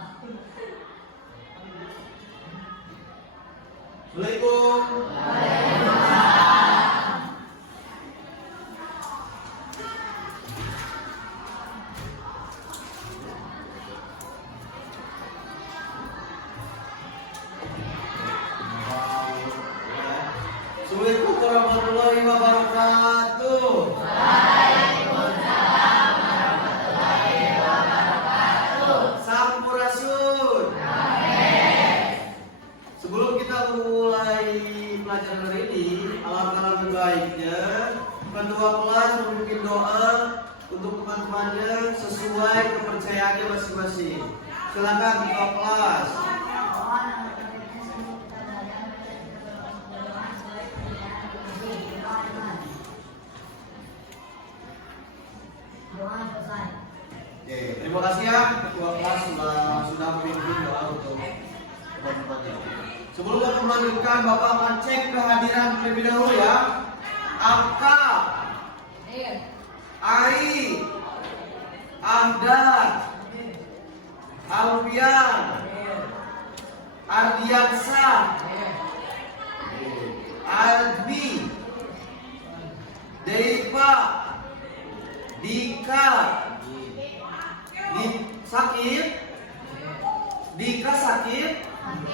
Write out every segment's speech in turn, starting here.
Assalamualaikum. Assalamualaikum warahmatullahi wabarakatuh. Waalaikumsalam warahmatullahi wabarakatuh. Sampurasun. Sebelum kita mulai pelajaran hari ini, alangkah lebih baiknya ketua kelas memimpin doa untuk teman-temannya sesuai kepercayaannya masing-masing. Silakan ketua kelas. Oke, terima kasih ya ketua kelas sudah memimpin doa untuk teman-temannya. Sebelum Bapak melanjutkan, Bapak akan cek kehadiran terlebih dahulu ya. Angka, Ari, Ahdan, Alfian, Ardiansah, Albi, Deipa, Dika, sakit, Dika sakit,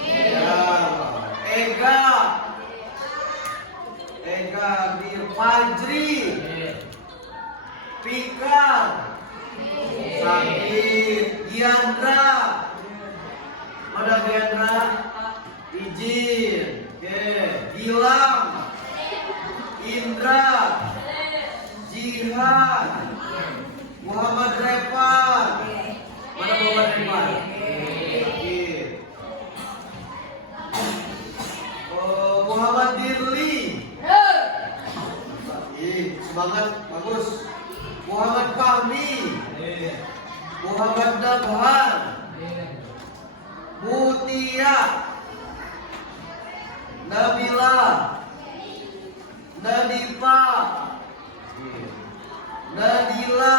ya. Ega, Fajri, Pika, sakit, Diandra, mana Diandra? Izin, oke, Gilang, Indra, Jihan, Muhammad Revan, mana Muhammad Revan? Muhammad Dirli, semangat, bagus. Muhammad Fahmi, Muhammad Nabhan, Mutia, Nabila, Nadifa, Nadila,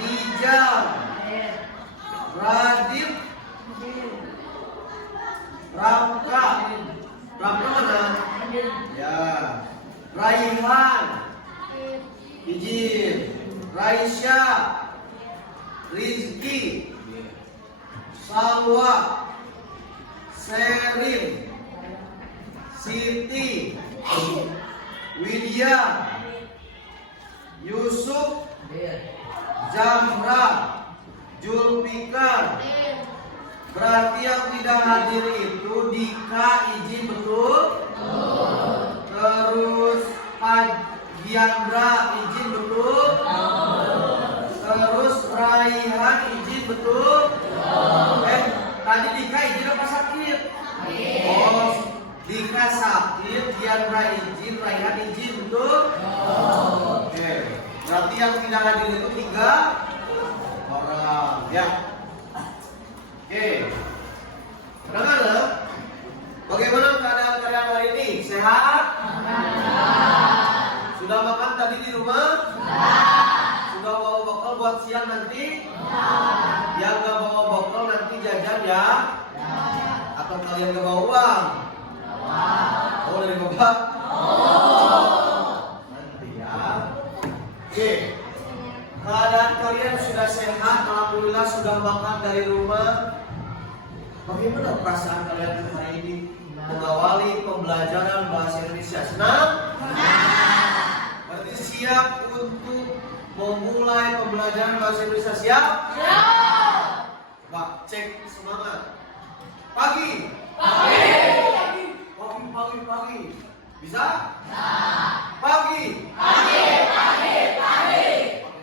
Nijam, Radif, Ramka, Ramka mana? Ya, Raihan, izin, Raisya, Rizki, Salwa, Serin, Siti, Widya, Yusuf, Jamra, Julfikar. Berarti yang tidak hadir itu Dika, izin betul? Terus Diandra, izin betul? Terus Raihan, izin betul? Tadi Dika izin apa sakit? Oh, Dika sakit, Diandra izin, Raihan izin, betul? Oke, berarti yang tidak hadir itu 3 orang, ya. Oke, bagaimana keadaan kalian hari ini? Sehat? Sudah makan tadi di rumah? Sudah bawa bekal buat siang nanti? Yang gak bawa bekal nanti jajan ya? Atau kalian gak bawa uang? Oh, dari bapak? Nanti ya. Oke, keadaan kalian sudah sehat? Alhamdulillah sudah makan dari rumah. Bagaimana perasaan kalian hari ini mengawali pembelajaran bahasa Indonesia? Senang? Berarti siap untuk memulai pembelajaran bahasa Indonesia? Siap? Siap! Pak, cek semangat. Pagi? Pagi! Pagi. Bisa? Bisa! Pagi? Pagi! Pakai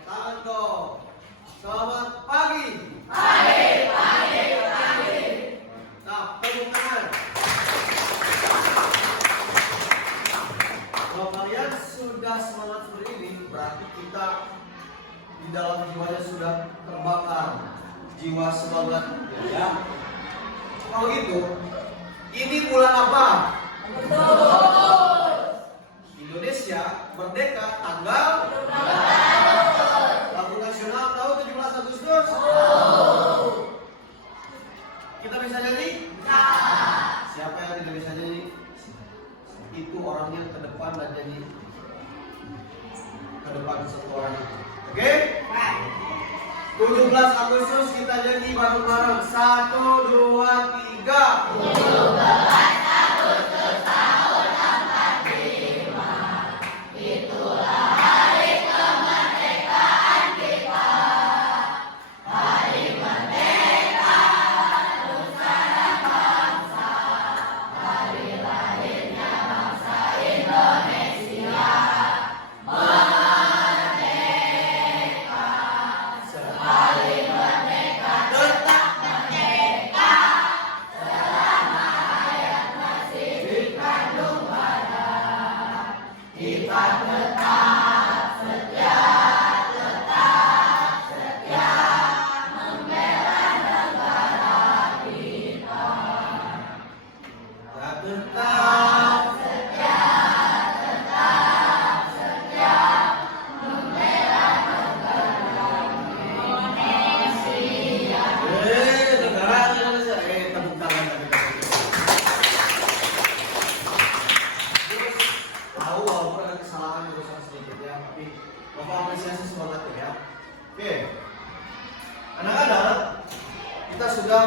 tangan dong. Selamat pagi! Pagi! Nah, tepuk tangan. Kalau kalian sudah semangat seperti ini, berarti kita di dalam jiwanya sudah terbakar jiwa semangat, ya. Kalau gitu, ini bulan apa? Indonesia merdeka tanggal lagu nasional tahu 17 Agustus? 17 Agustus kita janji bareng-bareng. 1, 2, 3. 17 Agustus tahun 45. Itulah hari kemerdekaan kita. Hari merdeka nusa dan bangsa. Hari lahirnya bangsa Indonesia. Hari merdeka tetap merdeka. Selama hayat masih dikandung badan. Kita tetap setia membela negara kita. Ya tetap Setia membela negara Indonesia. negara Indonesia. Tepuk tangan kami. Terus tahu walaupun ada kesalahan di urusan sedikit ya, tapi Bapak apresiasi semangatnya ya. Oke. Anak-anak, kita sudah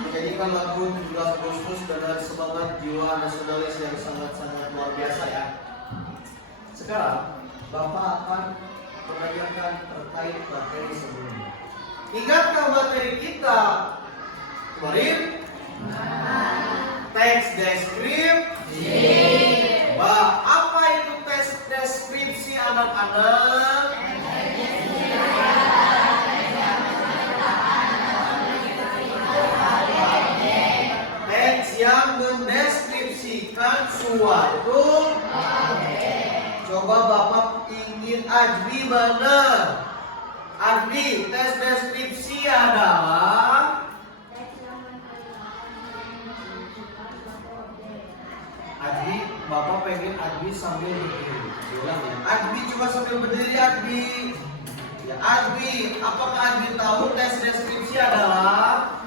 menyanyikan lagu 17 Agustus dengan semangat jiwa nasionalis yang sangat-sangat luar biasa ya. Sekarang Bapak akan menanyakan terkait materi sebelumnya. Ingatkah materi kita kemarin? Teks deskripsi. Apa itu teks deskripsi anak-anak? Teks yang mendeskripsikan suatu. Coba Bapak ingin Ajbi mana? Ajbi, tes deskripsi adalah Ajbi, Bapak pengen Ajbi sambil berdiri. Bilang ya. Ajbi coba sambil berdiri Ajbi. Ya Ajbi, apakah Ajbi tahu tes deskripsi adalah?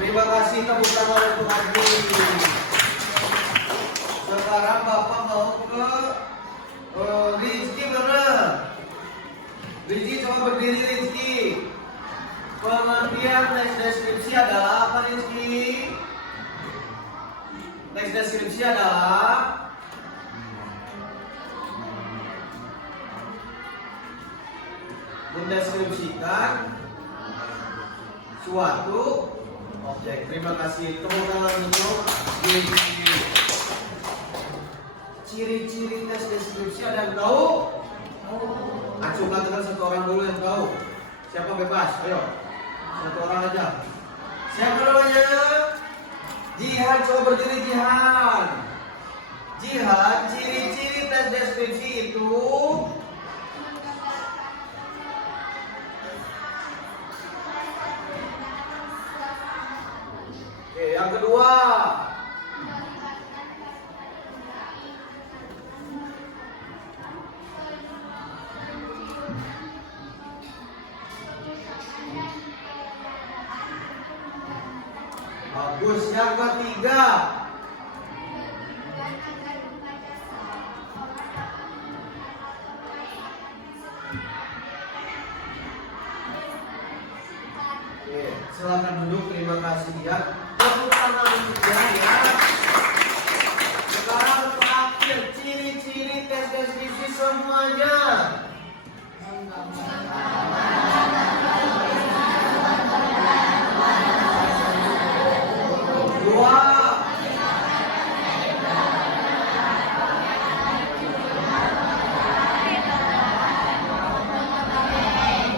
Terima kasih tepuk tangan untuk Ajbi. Sekarang Bapak mau ke Rizky mana? Rizky coba berdiri Rizky. Pengertian teks deskripsi adalah apa Rizky? Teks deskripsi adalah mendeskripsikan suatu objek. Terima kasih. Tepuk tangan untuk Rizky. Ciri-ciri tes deskripsi ada yang tahu? Acuh katakan satu orang dulu yang tahu. Siapa bebas? Ayo. Satu orang aja. Siapa namanya? Jihan, coba berdiri Jihan. Jihan, ciri-ciri tes deskripsi itu oke, yang kedua. Bagus, yang ketiga. Oke, silakan duduk. Terima kasih ya. Tepuk tangan untuk dia ya. Sekarang terakhir ciri-ciri tes deskripsi semuanya. Dua.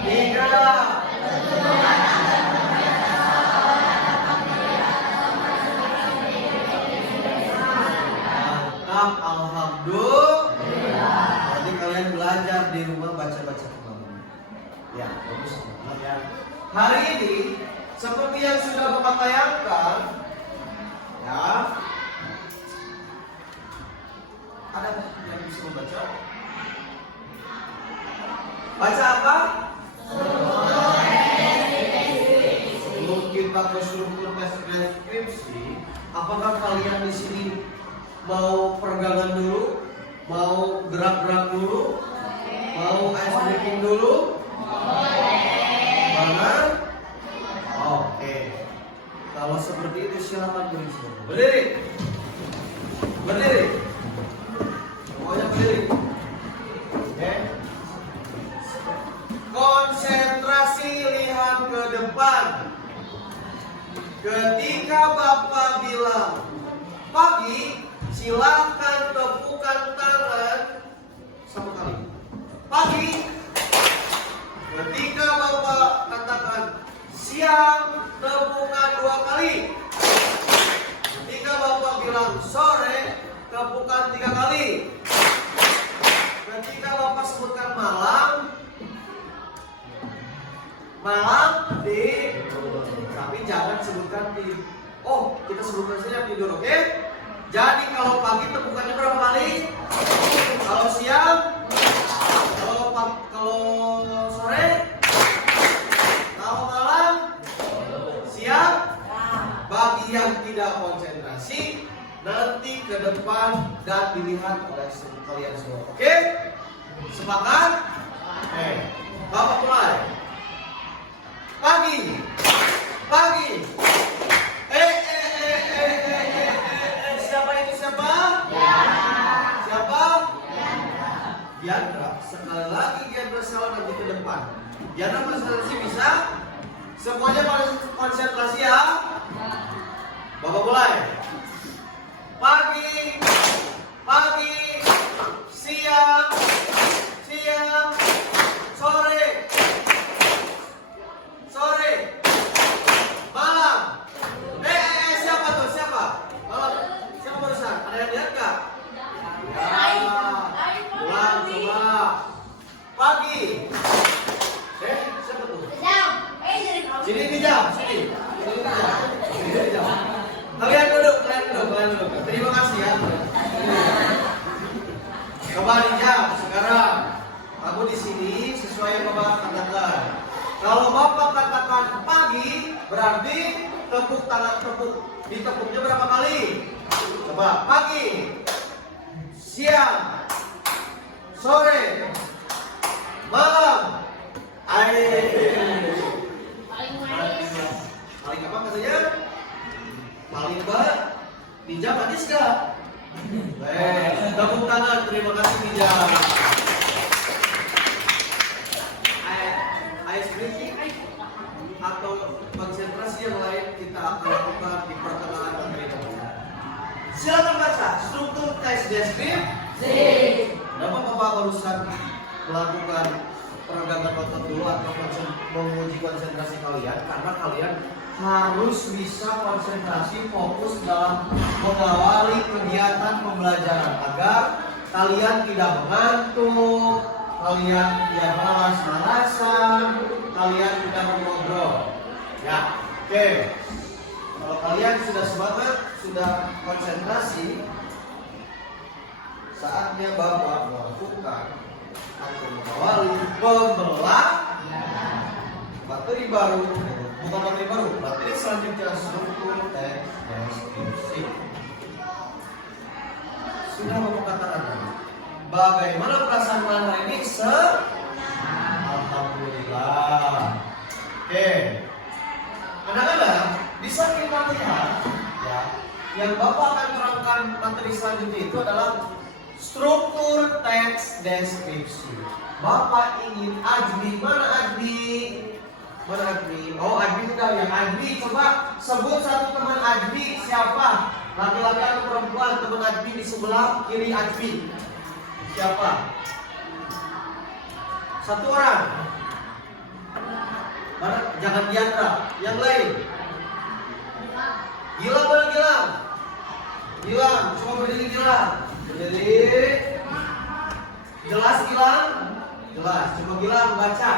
Tiga. Mantap, alhamdulillah. Nanti kalian belajar di rumah baca-baca kembali. Ya, bagus banget ya. Hari ini seperti yang sudah Bapak tayangkan, ya. Ada yang bisa membaca? Baca apa? Sebelum kita ke struktur tes deskripsi, apakah kalian di sini Mau peregangan dulu? Mau gerak-gerak dulu? Mau ice breaking dulu? Mana? Oke. Kalau seperti itu silakan berdiri. Berdiri. Berdiri. Semuanya berdiri. Oke. Konsentrasi, lihat ke depan. Ketika Bapak bilang pagi, silahkan tepukan tangan satu kali. Pagi. Ketika Bapak katakan siang, tepukan 2 kali. Ketika Bapak bilang sore, tepukan 3 kali. Ketika Bapak sebutkan malam di, tapi jangan sebutkan di. Oh, kita sebutkan saja tidur, oke? Jadi kalau pagi tepukannya berapa kali? Kalau siang? Kalau sore? Kalau malam? Siap? Bagi yang tidak konsentrasi, nanti ke depan dan dilihat oleh kalian semua. Oke? Sepakat? Oke. Bapak mulai. Pagi. Siapa itu siapa? Siapa? Diandra. Sekali lagi Diandra salah nanti ke depan. Diandra konsentrasi bisa? Semuanya konsentrasi ya? Bapak mulai. Pagi, siang, sore, malam. Siapa tuh? Siapa? Malam. Siapa barusan? Ada yang lihat nggak? Ulang coba. Pagi. Siapa tuh? Sini di jam. Kalian duduk. Terima kasih ya. Coba di jam sekarang. Kamu di sini sesuai yang Bapak katakan. Kalau Bapak katakan pagi, berarti ditepuknya berapa kali? Coba pagi, siang, sore, malam. Paling apa katanya? Paling banget. Pinjam manis gak? Tepuk tangan, terima kasih pinjam. Ice breaking atau konsentrasi yang lain kita akan lakukan di pertengahan materi. Silakan baca struktur teks deskripsi. Kenapa Bapak barusan melakukan peregangan otot dulu atau menguji konsentrasi kalian? Karena kalian harus bisa konsentrasi fokus dalam mengawali kegiatan pembelajaran agar kalian tidak mengantuk, kalian tidak malas-malasan, kalian tidak mengobrol. Ya, oke. Kalau kalian sudah semangat, sudah konsentrasi, saatnya Bapak melakukan atau mengawali pembelajaran materi baru. Bukan materi baru, materi selanjutnya struktur teks deskripsi. Sudah Bapak katakan bagaimana perasaan kalian hari ini? Alhamdulillah. Oke. Kadang-kadang bisa kita lihat ya, yang Bapak akan terangkan materi selanjutnya itu adalah struktur teks deskripsi. Bapak ingin Ajmi, mana Ajmi? Mana Ajmi? Oh, Ajmi sudah ya. Ajmi, coba sebut satu teman Ajmi. Siapa? Laki-laki atau perempuan? Teman Ajmi di sebelah kiri Ajmi. Siapa? Satu orang. Mana? Jangan Diandra. Yang lain. Gilang mana Gilang? Gilang, coba berdiri Gilang. Berdiri. Jelas Gilang? Jelas. Coba Gilang baca.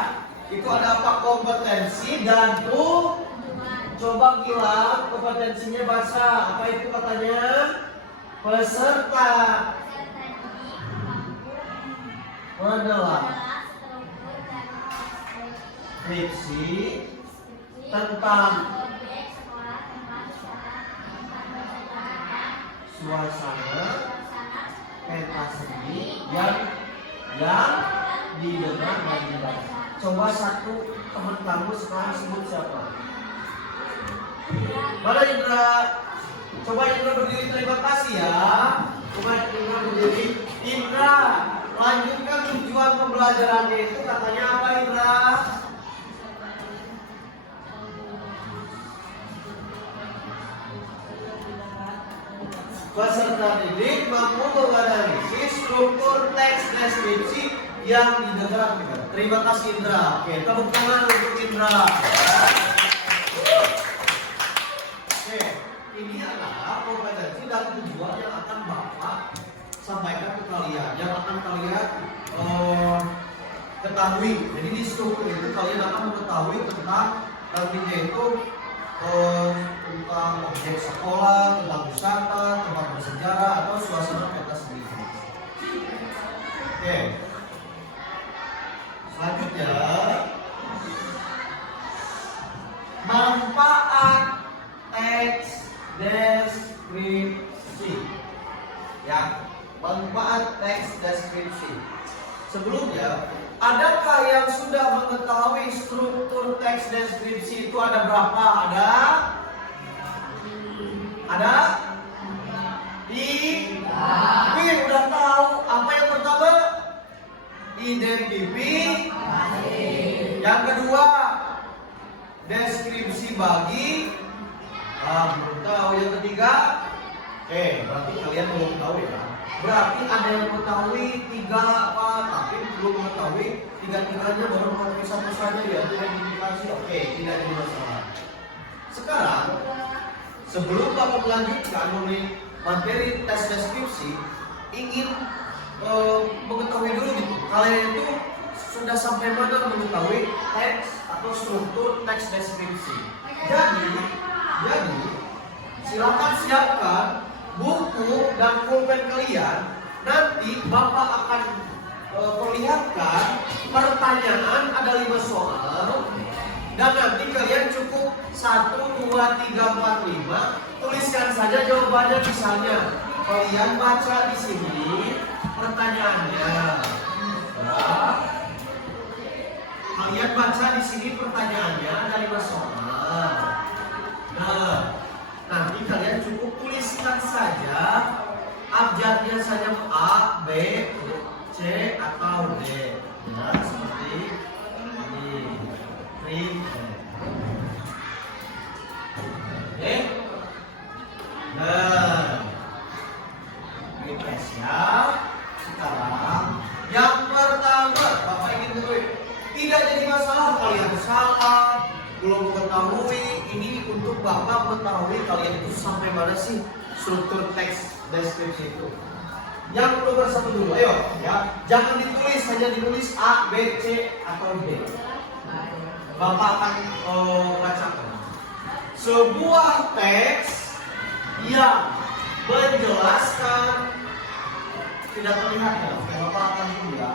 Itu ada apa? Kompetensi dan tuh. Coba Gilang, kompetensinya baca. Apa itu katanya? Peserta adalah skripsi tentang suasana pentas seni yang didengar dan dibaca. Coba satu teman kamu sekarang sebut siapa? Mana Indra? Coba Indra berdiri, terima kasih ya. Coba Indra berdiri. Indra, lanjutkan tujuan pembelajarannya itu katanya apa Indra? Peserta didik mampu menganalisis struktur teks deskripsi yang didengar. Terima kasih Indra. Oke, tepuk tangan untuk Indra. Oke, ini adalah kompetensi dan tujuan yang akan Bapak sampaikan ke kalian, yang akan kalian ketahui. Jadi di struktur itu kalian akan mengetahui tentang nantinya itu tentang objek sekolah, tentang wisata, tempat bersejarah atau suasana pentas sendiri. Oke. Selanjutnya, manfaat teks deskripsi. Ya, manfaat teks deskripsi. Sebelumnya, adakah yang sudah mengetahui struktur teks deskripsi itu ada berapa? Ada? Udah tahu. Apa yang pertama? Identifikasi. Yang kedua, deskripsi bagi. Belum tahu. Yang ketiga, berarti kalian belum tahu ya. Berarti ada yang mengetahui tiga apa, tapi belum mengetahui tiga-tiganya, baru mengetahui satu saja ya. Identifikasi. Oke, tidak ada masalah. Sekarang, sebelum Bapak melanjutkan materi tes deskripsi, ingin mengetahui dulu gitu. Kalian itu sudah sampai mana mengetahui teks atau struktur teks deskripsi. Jadi silakan siapkan buku dan pulpen kalian. Nanti Bapak akan perlihatkan pertanyaan, ada 5 soal. Dan nanti kalian cukup 1, 2, 3, 4, 5. Tuliskan saja jawabannya. Misalnya kalian baca di sini pertanyaannya. Kalian baca di sini pertanyaannya, ada 5 soal. Nah, nanti kalian cukup tuliskan saja abjadnya saja, A, B, C atau D. Nah, seperti ini. Oke. Nah, ini tes ya. Sekarang yang pertama, Bapak ingin mengetahui, tidak jadi masalah kalian salah, belum mengetahui. Ini untuk Bapak mengetahui kalian itu sampai mana sih struktur teks deskripsi itu. Yang nomor 1 dulu, ayo ya. Jangan ditulis, hanya ditulis A, B, C atau D. Bapak akan bacakan. Sebuah teks yang menjelaskan, tidak terlihat ya. Bapak akan dulu ya.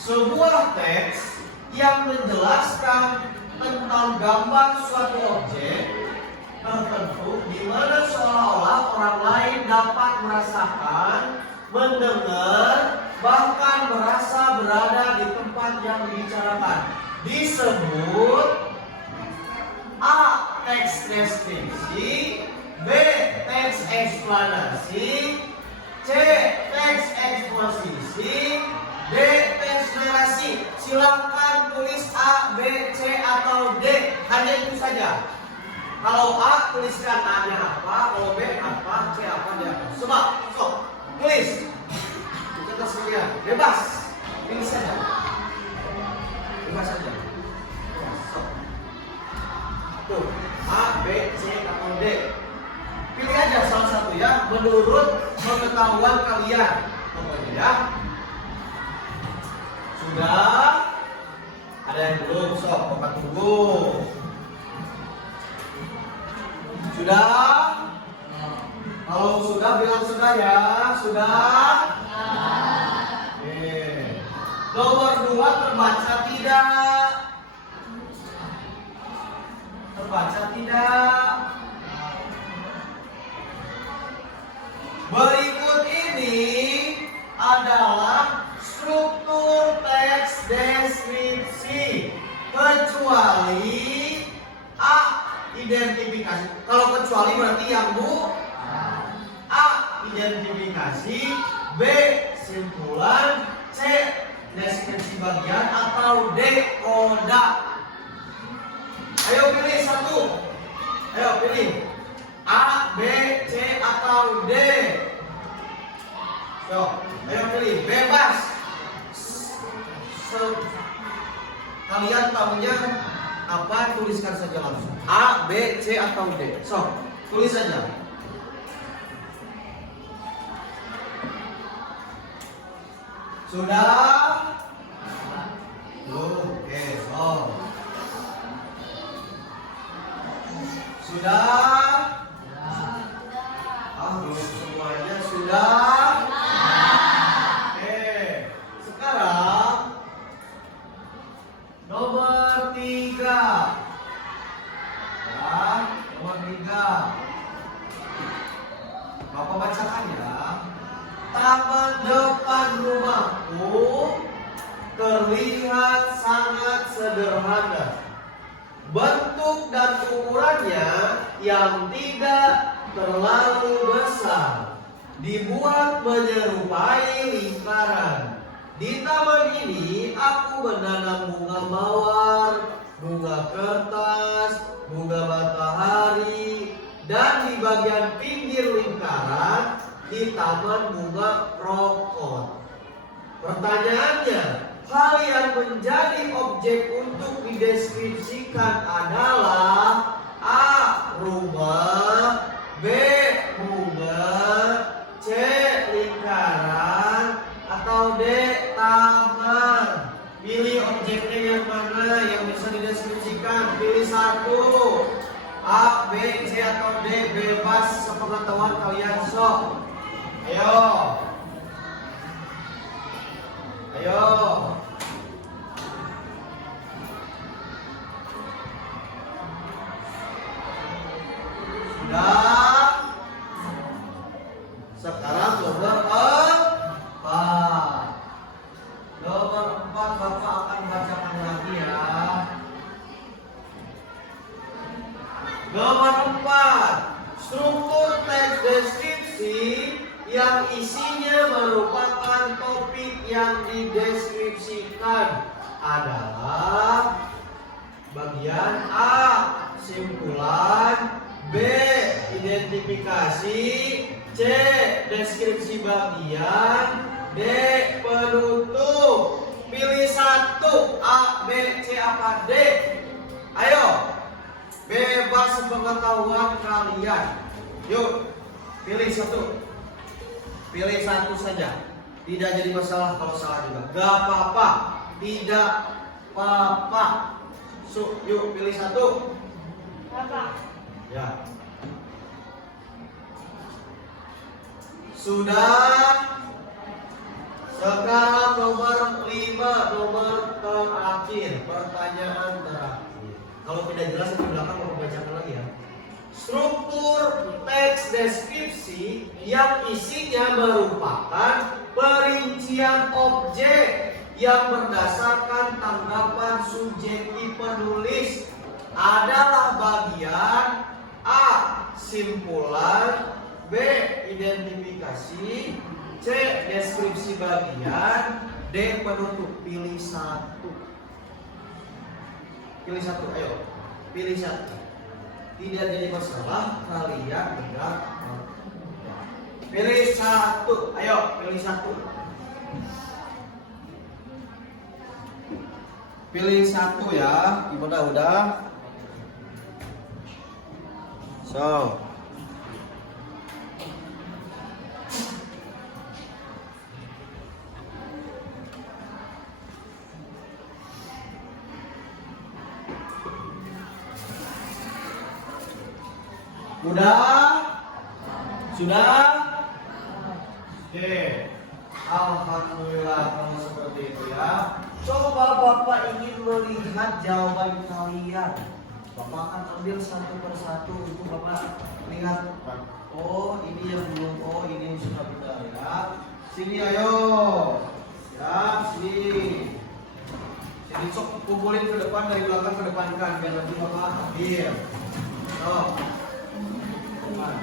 Sebuah teks yang menjelaskan tentang gambar suatu objek tertentu di mana seolah-olah orang lain dapat merasakan, mendengar, bahkan merasa berada di tempat yang dibicarakan. Disebut A. Teks deskripsi, B. Teks eksplanasi, C. Teks eksposisi, D. Teks narasi. Silakan tulis A, B, C atau D. Hanya itu saja. Kalau A, tuliskan A-nya apa, kalau B apa, C apa, D apa. Coba, tulis. Kita sekalian, bebas. Pilih saja. Bebas saja. Tuh, A, B, C atau D. Pilih aja salah satu ya, menurut pengetahuan kalian. Pokoknya ya. Sudah? Ada yang belum? Bapak tunggu. Sudah? Kalau sudah bilang sudah ya. Sudah? Nomor 2 terbaca tidak? dibaca tidak? Berikut ini adalah struktur teks deskripsi kecuali A. Identifikasi. Kalau kecuali berarti yang Bu. A. Identifikasi, B. Simpulan, C. Deskripsi bagian, atau D. Koda. Ayo pilih satu. Ayo pilih A, B, C, atau D. So, ayo pilih, bebas. Kalian tahunya apa? Tuliskan saja langsung. A, B, C, atau D. So, tulis saja. Sudah? Oke, so. Sudah? Semuanya sudah? Oke. Sekarang nomor 3. Ya, nomor 3. Bapak bacakan ya. Taman depan rumahku terlihat sangat sederhana. Bentuk dan ukurannya yang tidak terlalu besar dibuat menyerupai lingkaran. Di taman ini aku menanam bunga mawar, bunga kertas, bunga matahari, dan di bagian pinggir lingkaran ditanam bunga krokot. Pertanyaannya, hal yang menjadi objek untuk dideskripsikan adalah A. Rumah, B. Bunga, C. Lingkaran, atau D. Taman. Pilih objeknya yang mana yang bisa dideskripsikan. Pilih satu. A, B, C, atau D. Bebas sepengetahuan kalian. So, ayo. Ayo. Sudah. Sekarang nomor 4. Nomor 4 Bapak akan bacakan lagi ya. Nomor 4. Struktur teks deskripsi yang isinya merupakan topik yang dideskripsikan adalah bagian A. Simpulan, B. Identifikasi, C. Deskripsi bagian, D. Penutup. Pilih satu. A, B, C, apa D? Ayo. Bebas sepengetahuan kalian. Yuk. Pilih satu. Pilih satu saja. Tidak jadi masalah kalau salah juga. Gak apa-apa. Tidak apa-apa. Yuk pilih satu. Ya. Sudah. Sekarang nomor 5, nomor terakhir, pertanyaan terakhir. Kalau tidak jelas di belakang mau bacakan lagi ya. Struktur teks deskripsi yang isinya merupakan perincian objek yang berdasarkan tanggapan subjektif penulis adalah bagian A. Simpulan, B. Identifikasi, C. Deskripsi bagian, D. Penutup. Pilih satu. Pilih satu, ayo. Pilih satu. Tidak jadi masalah kalian benar. Pilih satu, ayo. Pilih satu. Pilih satu ya. Gimana udah? So. Sudah? Sudah? Oke. Alhamdulillah kalau seperti itu ya. Coba Bapak ingin melihat jawaban kalian. Bapak akan ambil satu persatu untuk Bapak lihat. Oh ini yang belum, oh ini yang sudah benar ya. Sini ayo, ya sini. Jadi sok kumpulin ke depan, dari belakang ke depan kan, biar nanti Bapak ambil. Oh. Depan.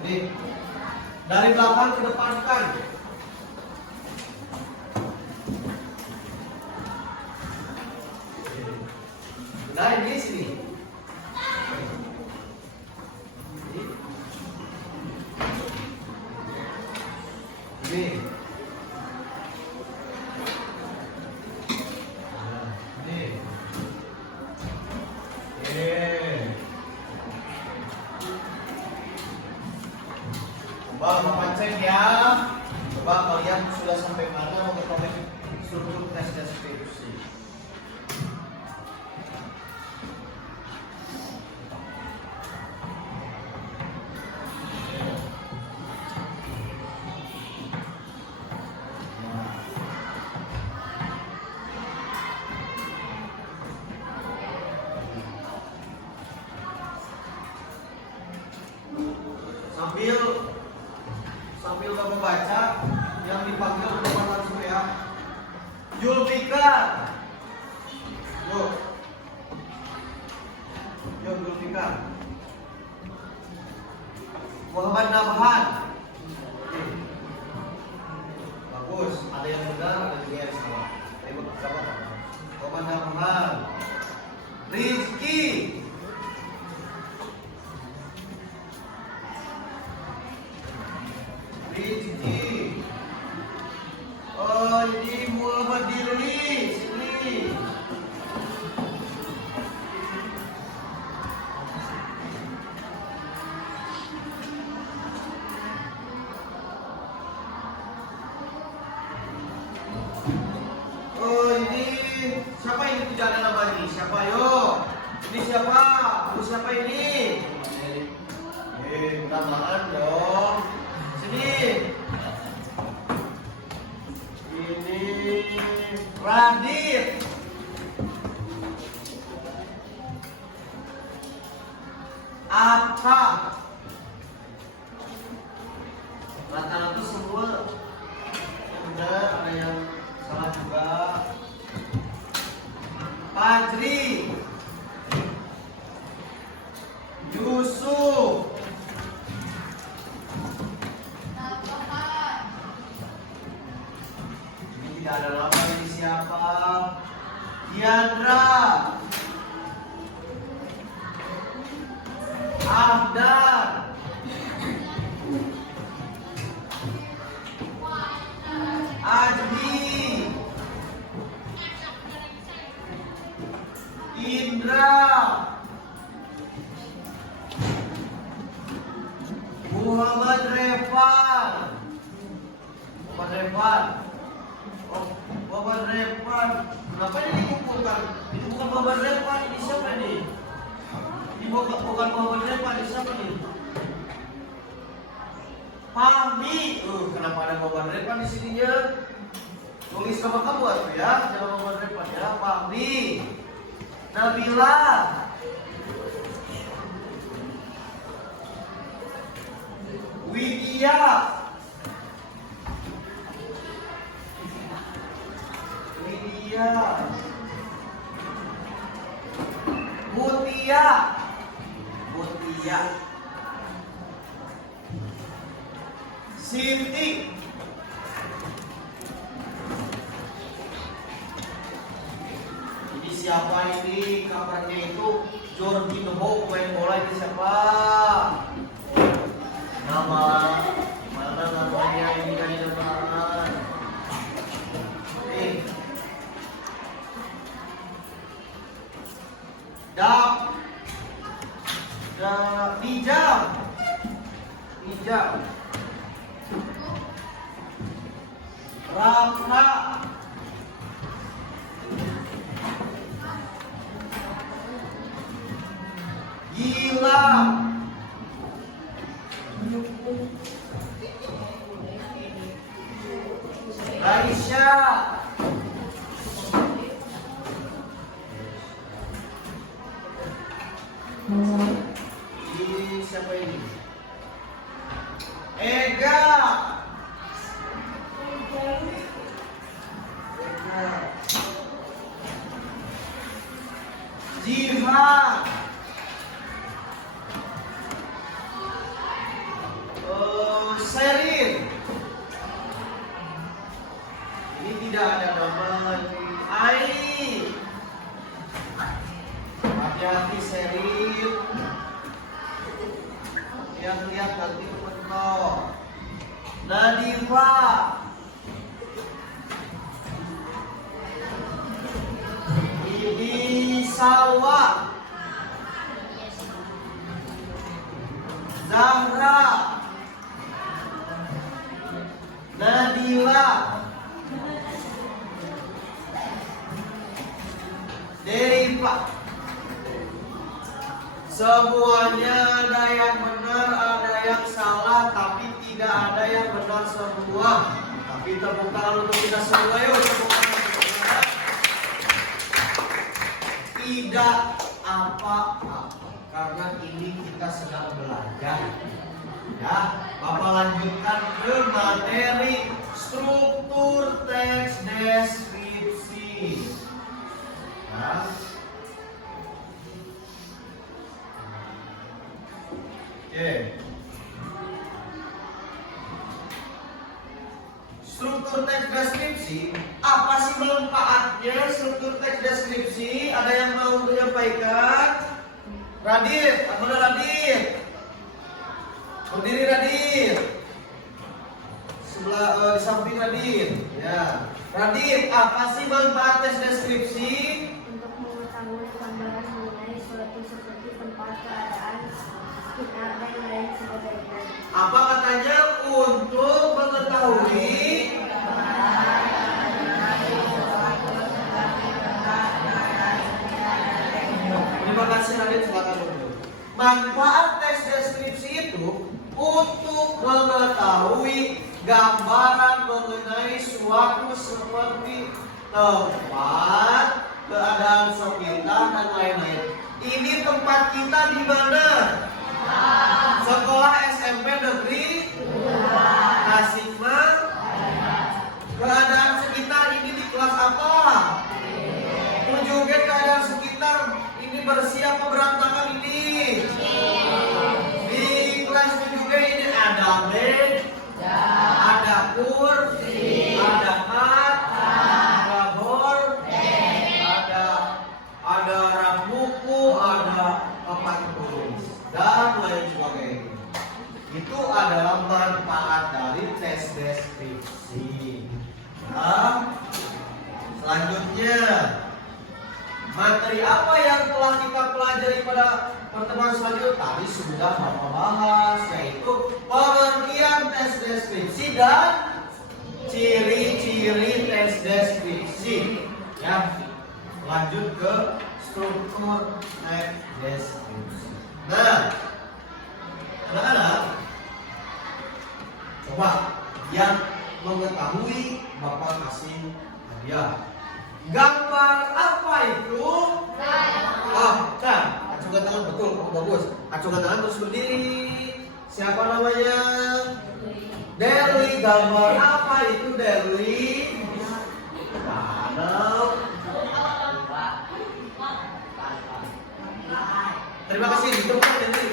Ini dari belakang ke depan kan. Nah ini sini. Ini. Bapak cek ya. Coba kalian sudah sampai mana untuk topik struktur tes deskripsi. Sambil Bapak baca yang dipanggil Bapak langsung ya. Julfikar. Yuk. Yuk Julfikar. Muhammad Nabhan. Bagus, ada yang benar, ada juga yang salah. Ayo sama. Muhammad Nabhan. Rizky. Rizky. Oh ini Muhammad Dirli. Sini. Oh ini siapa ini, tidak ada nama ini. Siapa yo? Ini siapa? Lu siapa ini? Tamaan dong. Sini. Ini Radit. Apa? Rata-rata semua benar, ada yang salah juga. Fajri. Yusuf. Tidak ada nama, ini siapa? Diandra. Ahdan. Adi. Indra. Muhammad Revan. Muhammad Revan. Oh, Muhammad Revan. Kenapa ini dikumpulkan? Ini bukan Muhammad Revan, ini siapa ini? Ini bukan Muhammad Revan, ini siapa ini? Fahmi. Kenapa ada Muhammad Revan di sininya? Tulis sama kamu atuh ya, jangan Muhammad Revan ya. Fahmi. Nabila. Widya. Widya. Mutia. Mutia. Sinti. Ini siapa ini? Kabarnya itu Jorginho, pemain bola, ini siapa? Nama mana namanya ini kan di depan. Nijam. Raka. Gilang. Aisyah. Ini siapa ini? Ega. Jihad. Serin. Ini tidak ada nama. Ai. Hati-hati Serin. Lihat nanti mentok. Nadifa. Ini Salwa. Zahra. Nadila. Deriva. Semuanya ada yang benar, ada yang salah, tapi tidak ada yang benar semua. Tapi tepuk tangan untuk kita semua, yuk tepuk tangan. Tidak apa-apa, karena ini kita sedang belajar. Ya, Bapak lanjutkan ke materi struktur teks deskripsi. Ya. Oke. Struktur teks deskripsi, apa sih manfaatnya struktur teks deskripsi? Ada yang mau menyampaikan? Radit, mana Radit? Berdiri Radit. Sebelah di samping Radit. Ya. Radit, apa sih manfaat teks deskripsi? Untuk mengetahui gambaran mengenai suatu seperti tempat, keadaan, sekitar, dan lain sebagainya. Apa katanya? Untuk mengetahui Terima kasih Radit, silakan dulu. Manfaat teks deskripsi itu untuk mengetahui gambaran mengenai suatu seperti tempat, keadaan sekitar, dan lain-lain. Ini tempat kita di mana? Sekolah SMP Negeri Tasikmal. Keadaan sekitar ini di kelas apa? Tunjukkan keadaan sekitar ini bersih apa berantakan ini? Di kelas tunjukkan ini ada bed, ada kursi, ada mat, ada bor, ada rak buku, ada tempat tulis, dan lain sebagainya. Itu adalah manfaat dari tes deskripsi. Nah, selanjutnya materi apa yang telah kita pelajari pada pertemuan selanjutnya? Tadi sudah Bapak bahas, yaitu pengertian tes deskripsi dan ciri-ciri tes deskripsi. Ya, lanjut ke struktur tes deskripsi. Nah, anak-anak, coba yang mengetahui Bapak kasih hadiah. Gambar apa itu? Nah, acungkan tangan, betul, bagus. Acungkan tangan terus berdiri. Siapa namanya? Deli. Gambar apa itu Deli? Danau. Terima kasih. Ditunggu Deli.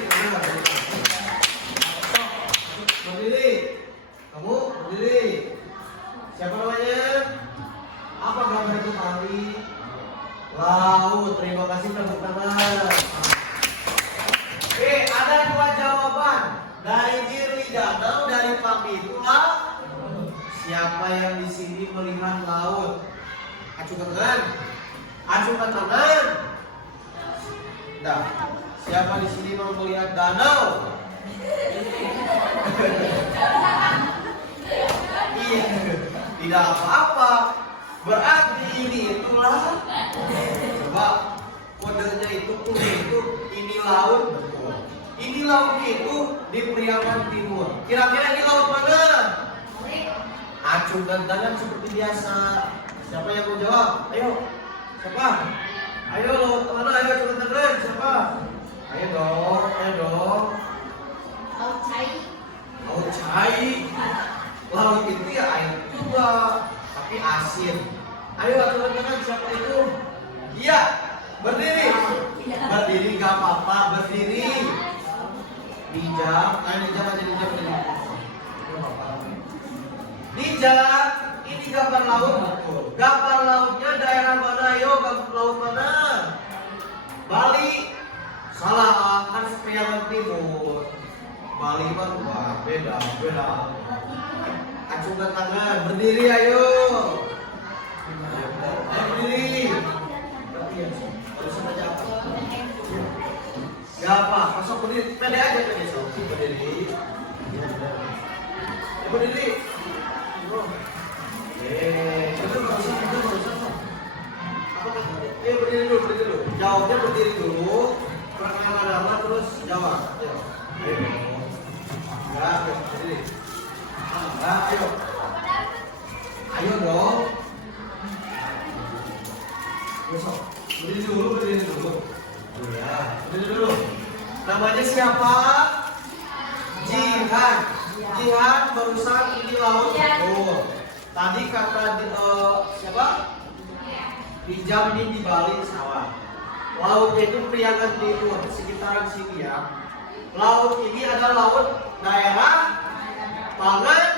Berdiri. Kamu berdiri. Siapa namanya? Apa gambar itu kali? Laut. Terima kasih, tepuk tangan. Oke, ada dua jawaban. Dari diri danau, dari Pami itulah. Siapa yang di sini melihat laut? Acungkan tangan. Acungkan tangan. Nah, siapa di sini mau melihat danau? Tidak apa-apa. Berarti ini itulah. Coba kodenya itu ini laut, betul. Ini laut itu di Priangan Timur. Kira-kira ini laut mana? acungkan tangan seperti biasa. Siapa yang mau jawab? Ayo. Siapa? Ayo lo, mana? Ayo acungkan tangan. Siapa? Ayo dong, ayo dong. Laut cai. Laut cai. Laut itu ya air juga, tapi asin. Ayo acungkan tangan. Siapa itu? Iya. Berdiri. Berdiri gak apa-apa. Berdiri. Nijam. Ayo nijam aja nijam aja. Nijam. Ini gambar laut. Gambar lautnya daerah mana? Ayo gambar laut mana? Bali. Salah, kan Priangan Timur. Bali mah beda. Acungkan tangan, berdiri ayo. Berdiri. Harus baca apa? Gak apa, masuk berdiri. Pede aja pede sok. Berdiri. Berdiri. Berdiri dulu. Jawabnya berdiri dulu. Perkenalan nama terus jawab. Ayo. Ya, berdiri. Ayo. Ayo dong. Besok. Berdiri dulu. Ya, berdiri dulu. Namanya siapa? Jihan. Jihan barusan ini laut. Oh. Tadi kata siapa? Nijam ini di Bali sawah. Lautnya itu Priangan Timur, sekitaran sini ya. Laut ini adalah laut daerah Pangandaran.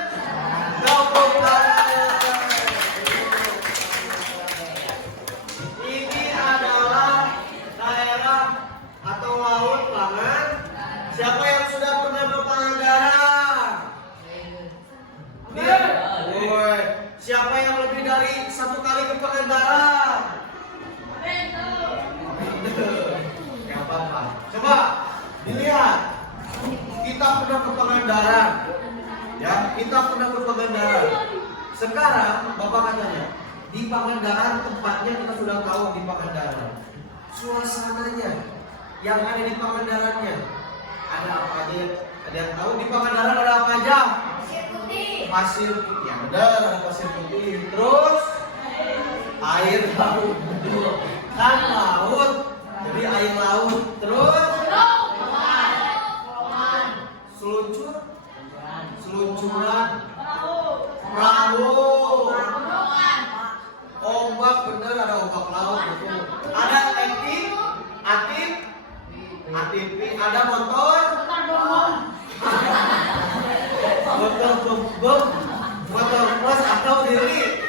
Ini adalah daerah atau laut Pangan. Siapa yang sudah pernah ke Pangandaran? Woi, siapa yang lebih dari satu kali ke Pangandaran? Gak apa-apa. Coba dilihat. Kita pernah ke Pangandaran. Ya, kita pernah ke Pangandaran. Sekarang Bapak katanya, di Pangandaran tempatnya kita sudah tahu di Pangandaran. Suasananya yang ada di Pangandarannya ada apa aja? Ada yang tahu di Pangandaran ada apa aja? Pasir putih. Ya benar, ada pasir putih. Terus air laut. Kan laut. Jadi air laut. Terus seluncuran, perahu, ombak, bener ada ombak laut. Betul. Ada ATV, ada motor cross atau diri,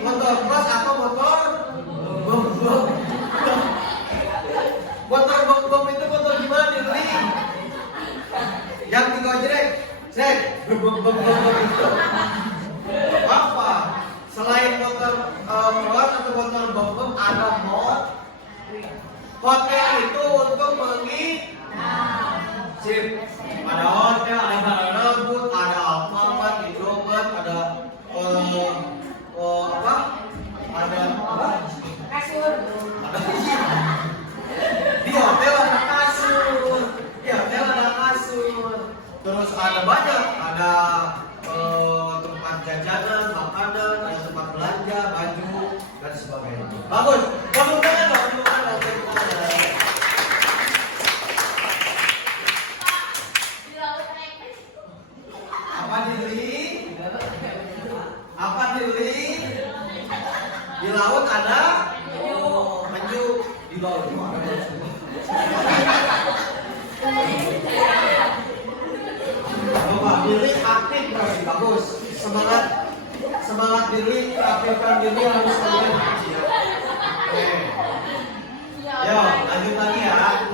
motor cross atau motor bom itu motor gimana diri? Yang tiga jerek, itu apa? Selain motor cross atau motor bom ada hotel itu untuk sip. Ada hotel, ada rebut, ada alfamart, hidrobat, ada kasur. Di hotel ada kasur. Terus ada banyak, ada tempat jajanan, makanan, ada tempat belanja, baju dan sebagainya. Bagus. Tepuk tangan dong. Apa diri? Di laut ada penyu. Di laut ada Bapak diri aktif berarti bagus. Semangat diri, aktifkan diri harus kalian. Oke. Yo, lanjut lagi ya.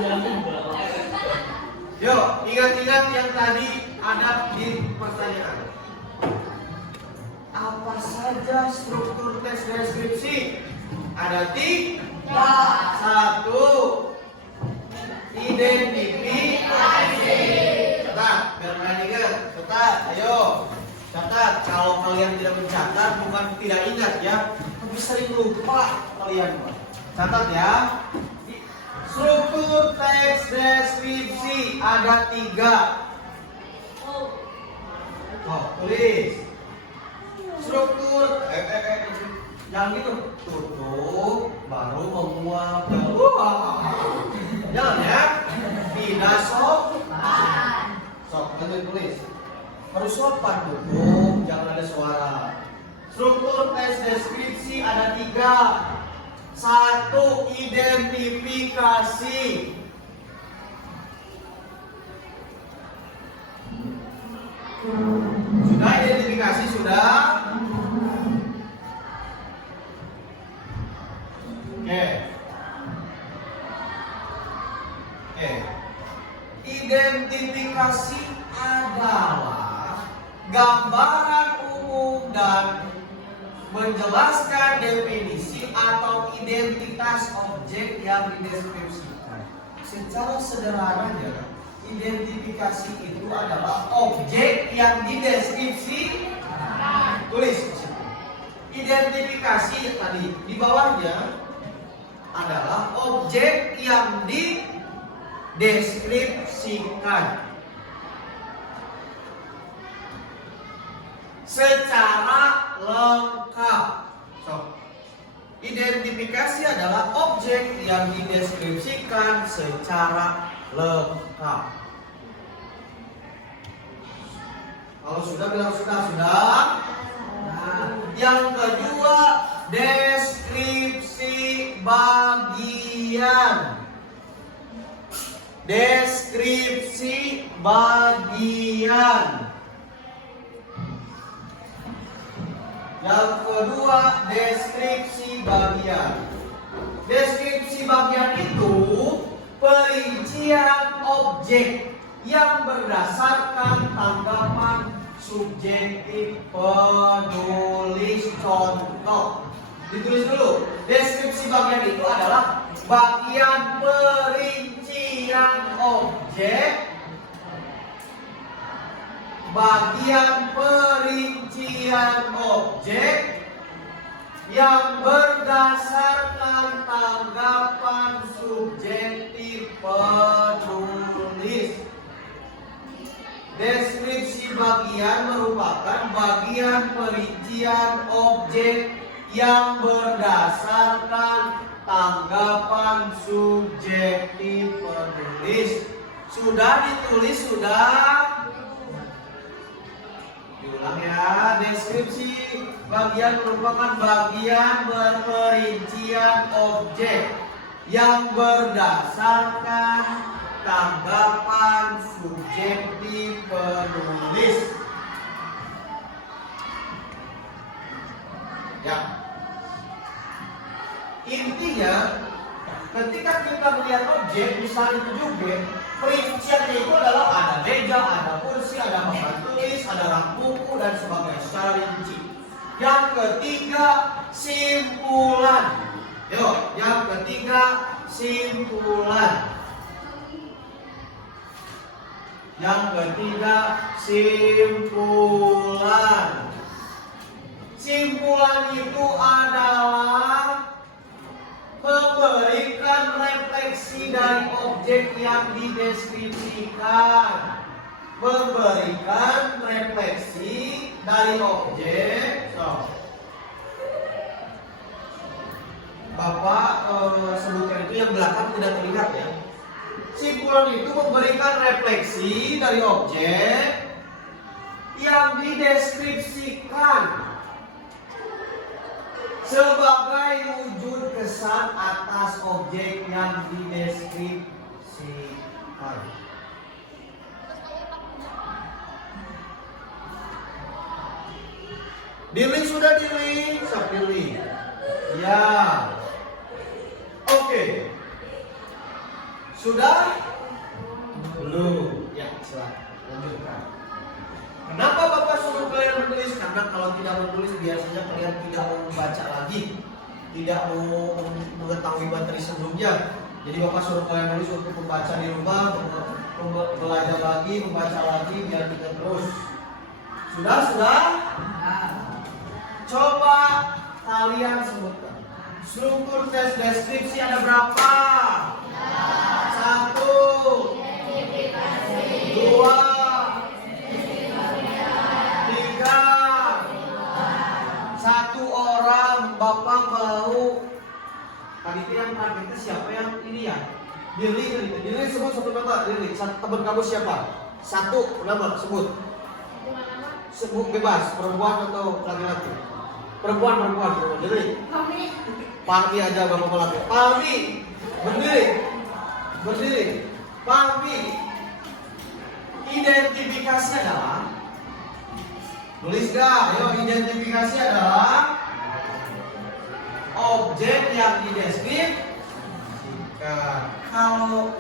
Yo, ingat-ingat yang tadi ada di pertanyaan. Apa saja struktur tes deskripsi? Ada 3. 1. Identifikasi. Catat, biar kalian ingat. Catat, ayo. Catat. Kalau kalian tidak mencatat, bukan tidak ingat ya, tapi sering lupa kalian. Catat ya. Struktur teks deskripsi ada 3. Oh, tulis. struktur yang gitu, tutup baru menguap. Jangan ya, tidak sopan. Sok, tulis. Harus sopan, tutup, jangan ada suara. Struktur tes deskripsi ada 3. 1. Identifikasi. Sudah identifikasi sudah? Oke. Identifikasi adalah gambaran umum dan menjelaskan definisi atau identitas objek yang dideskripsikan. Secara sederhananya, identifikasi itu adalah objek yang dideskripsikan. Tulis. Identifikasi tadi di bawahnya adalah objek yang dideskripsikan secara lengkap. So, identifikasi adalah objek yang dideskripsikan secara lengkap. Kalau sudah bilang sudah. Nah, yang kedua, deskripsi bagian. Deskripsi bagian. Yang kedua, deskripsi bagian. Deskripsi bagian itu perincian objek yang berdasarkan tanggapan subjektif penulis. Contoh, ditulis dulu. Deskripsi bagian itu adalah bagian perincian objek. Bagian perincian objek yang berdasarkan tanggapan subjektif penulis. Deskripsi bagian merupakan bagian perincian objek yang berdasarkan tanggapan subjektif penulis. Sudah ditulis, sudah? Diulang ya. Deskripsi bagian merupakan bagian perincian objek yang berdasarkan tanggapan subjektif penulis. Ya. Intinya, ketika kita melihat objek, misalnya itu juga, perinciannya itu adalah ada meja, ada kursi, ada papan tulis, ada rak buku dan sebagainya secara rinci. Yang ketiga, simpulan. Yuk, yang ketiga, simpulan. Yang ketiga, simpulan. Simpulan itu adalah memberikan refleksi dari objek yang dideskripsikan. Memberikan refleksi dari objek. So, Bapak sebutkan itu yang belakang tidak terlihat ya. Simpulan itu memberikan refleksi dari objek yang dideskripsikan sebagai wujud kesan atas objek yang dideskripsikan. Pilih sudah pilih, saya pilih. Ya. Oke. Sudah? Belum. Ya, silakan lanjutkan. Kenapa Bapak suruh kalian menulis? Karena kalau tidak menulis biasanya kalian tidak mau membaca lagi, tidak mau mengetahui materi sebelumnya. Jadi Bapak suruh kalian menulis untuk membaca di rumah, belajar lagi, membaca lagi biar kita terus. Sudah? Coba kalian sebutkan. Struktur tes deskripsi ada berapa? 1, 2, 3, 4, 5, 6, 7, 8, 9, 10. orang, Bapak mau panitia yang targetnya siapa yang ini ya? Diri sebut satu nama, Diri. Teman kamu siapa? Satu nama sebut. Sebut bebas, perempuan atau laki-laki? Perempuan. Diri. Parmi aja Bapak laki. Parmi. Berdiri. Parmi. Identifikasi adalah, tulis gak? Ayo, identifikasi adalah objek yang dideskripsikan. Kalau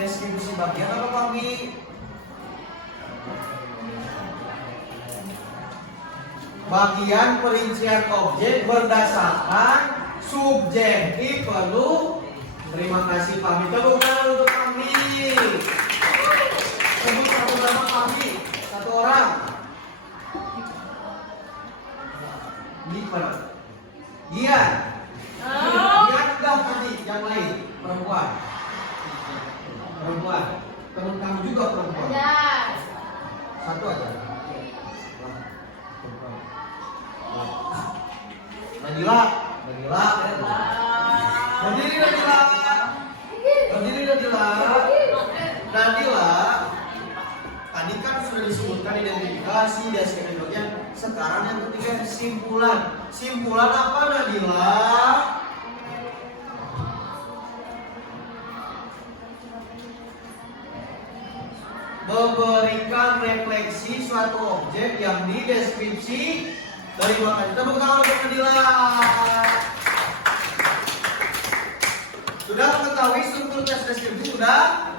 deskripsi bagian apa kami? Bagian perincian objek berdasarkan subjektif penuh. Terima kasih Pak. Tepuk tangan untuk kami. Sebut satu nama kami, satu orang. Ini mana? Gian. Gian udah tadi, yang lain perempuan. Teman kamu juga perempuan. Satu aja. Nadila. Berdiri Nadila. Tadi kan sudah disebutkan identifikasi, deskripsinya. Sekarang yang ketiga simpulan. Simpulan apa Nadila? Memberikan refleksi suatu objek yang dideskripsi. Terima kasih. Tepuk tangan untuk Nadila. Sudah mengetahui struktur tes deskripsi sudah?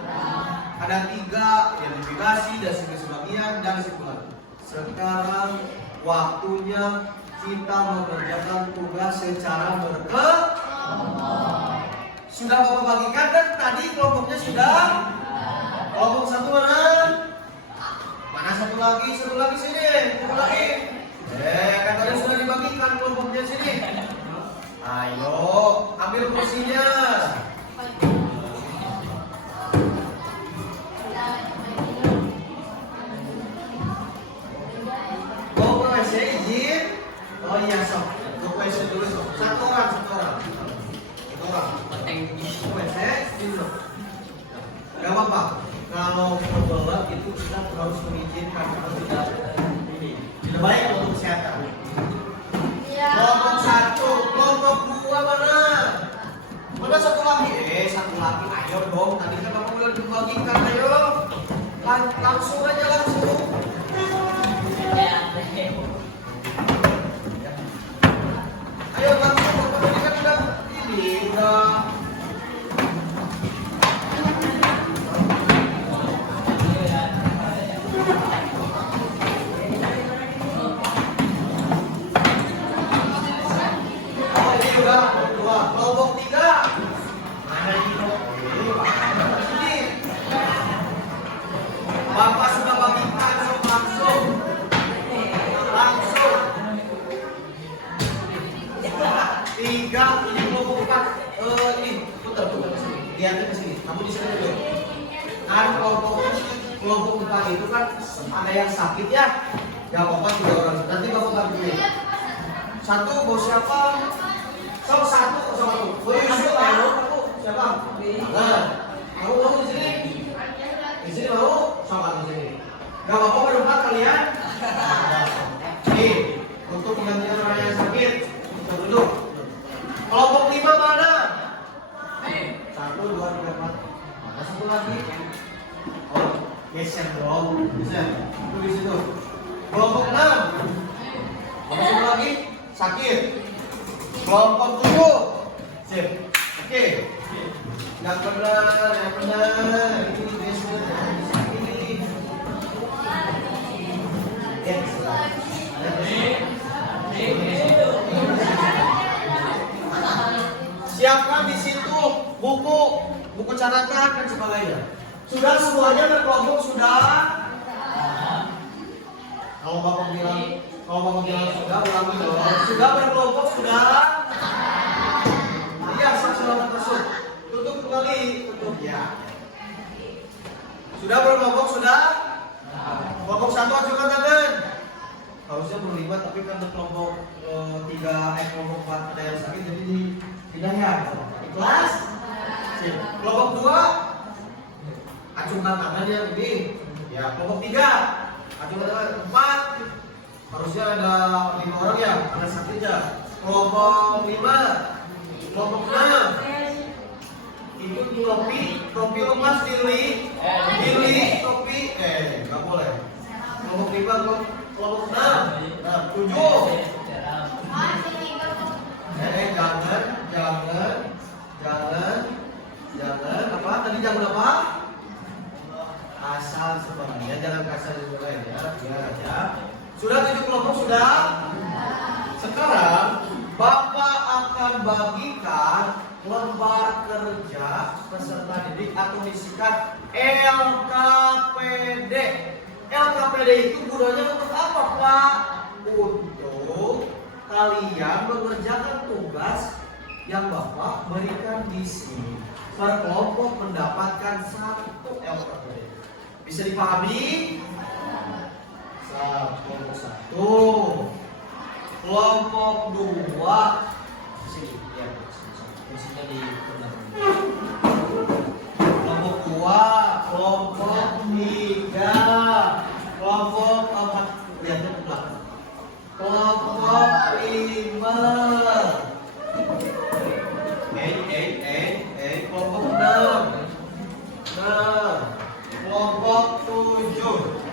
Ada 3, identifikasi, deskripsi bagian, dan simpulan. Sekarang waktunya kita mengerjakan tugas secara berkelompok. Sudah Bapak bagikan kan tadi kelompoknya sudah? Kelompok satu mana? Mana satu lagi sini, satu lagi. Kan tadi sudah dibagikan kelompoknya sini. Ayo, ambil kursinya. Mau ke WC izin? Oh iya sok. Ke WC dulu sok. Satu orang. Ke WC izin dulu. Gak apa-apa. Kalau berbolak itu kita harus mengizinkan kalau tidak ini. Tidak baik untuk kesehatan. Kelompok 1, kelompok 2 mana? Mana satu lagi? Satu lagi. Ayo dong. Tadi kan kamu udah dibagikan. Ayo. Langsung aja langsung. Ayo langsung. Tadi kan udah ini udah. Kelompok 3. Mana ini? Bapak sudah bagikan langsung. Tiga, ini kelompok 4. Ini putar ke sini. Lihatnya ke sini. Kamu di sini dulu. Kan kelompok 4 itu kan ada yang sakit ya. Gak apa-apa 3 orang. Nanti Bapak bagi. Satu mau siapa? Sok satu. Boleh Yusuf ayo aku siapa? Nah, kamu mau di sini? Di sini mau? Sok di sini. Gak apa-apa berempat kalian. Nih, untuk menggantikan orang yang sakit, kita duduk. Kelompok 5 mana? 1, 2, 3, 4. Mana satu lagi? Oh, geser dong. Geser. Itu di situ. Kelompok 6. Mana satu lagi? Sakit. Kelompok 7. Sip. Oke. Yang benar. Ini geser. Ini. Siapkan di situ buku catatan dan sebagainya. Sudah semuanya berkelompok sudah? Kalau Bapak bilang sudah, ulangi dong. Sudah berkelompok sudah? Iya, sudah masuk. Tutup kembali, tutup ya. Sudah berkelompok sudah? Kelompok 1 ajukan tangan. Harusnya harusnya berlima, tapi karena kelompok 3 kelompok 4 ada yang sakit, jadi dipindah ya. Ikhlas? Sip. Kelompok 2 acungkan tangannya ini. Ya, kelompok 3 acungkan tangan. 4 harusnya ada 5 orang ya, ada sakitnya. Kelompok 5, kelompok 6 itu topi lepas dili, topi, nggak boleh. Kelompok 5, kelompok 6, 7. Jangan apa? Tadi jangan apa? Asal sebenarnya jangan kasar juga ya. Sudah 7 kelompok sudah. Sekarang Bapak akan bagikan lembar kerja peserta didik atau disingkat LKPD. LKPD itu gunanya untuk apa, Pak? Untuk kalian mengerjakan tugas yang Bapak berikan di sini. Per kelompok mendapatkan 1 LKPD. Bisa dipahami? Kelompok 1. Kelompok 2. Sini, ya. Fungsinya di kelompok 2, kelompok 3, kelompok 4. Lihatnya ke belakang. Kelompok 5. Kelompok 6. Kelompok 7.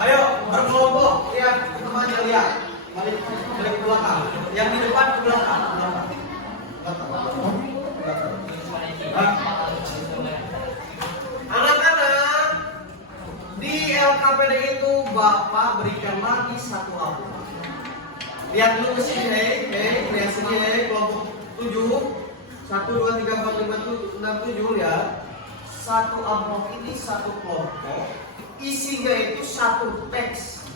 Ayo berkelompok, lihat temannya, lihat. Balik ke belakang. Yang di depan ke belakang. Anak-anak, di LKPD itu Bapak berikan lagi 1 amplop. Lihat dulu ke sini, lihat sini, kelompok 7. 1, 2, 3, 4, 5, 6, 7 ya. 1 amplop ini 1 kelompok. Isinya itu 1 teks.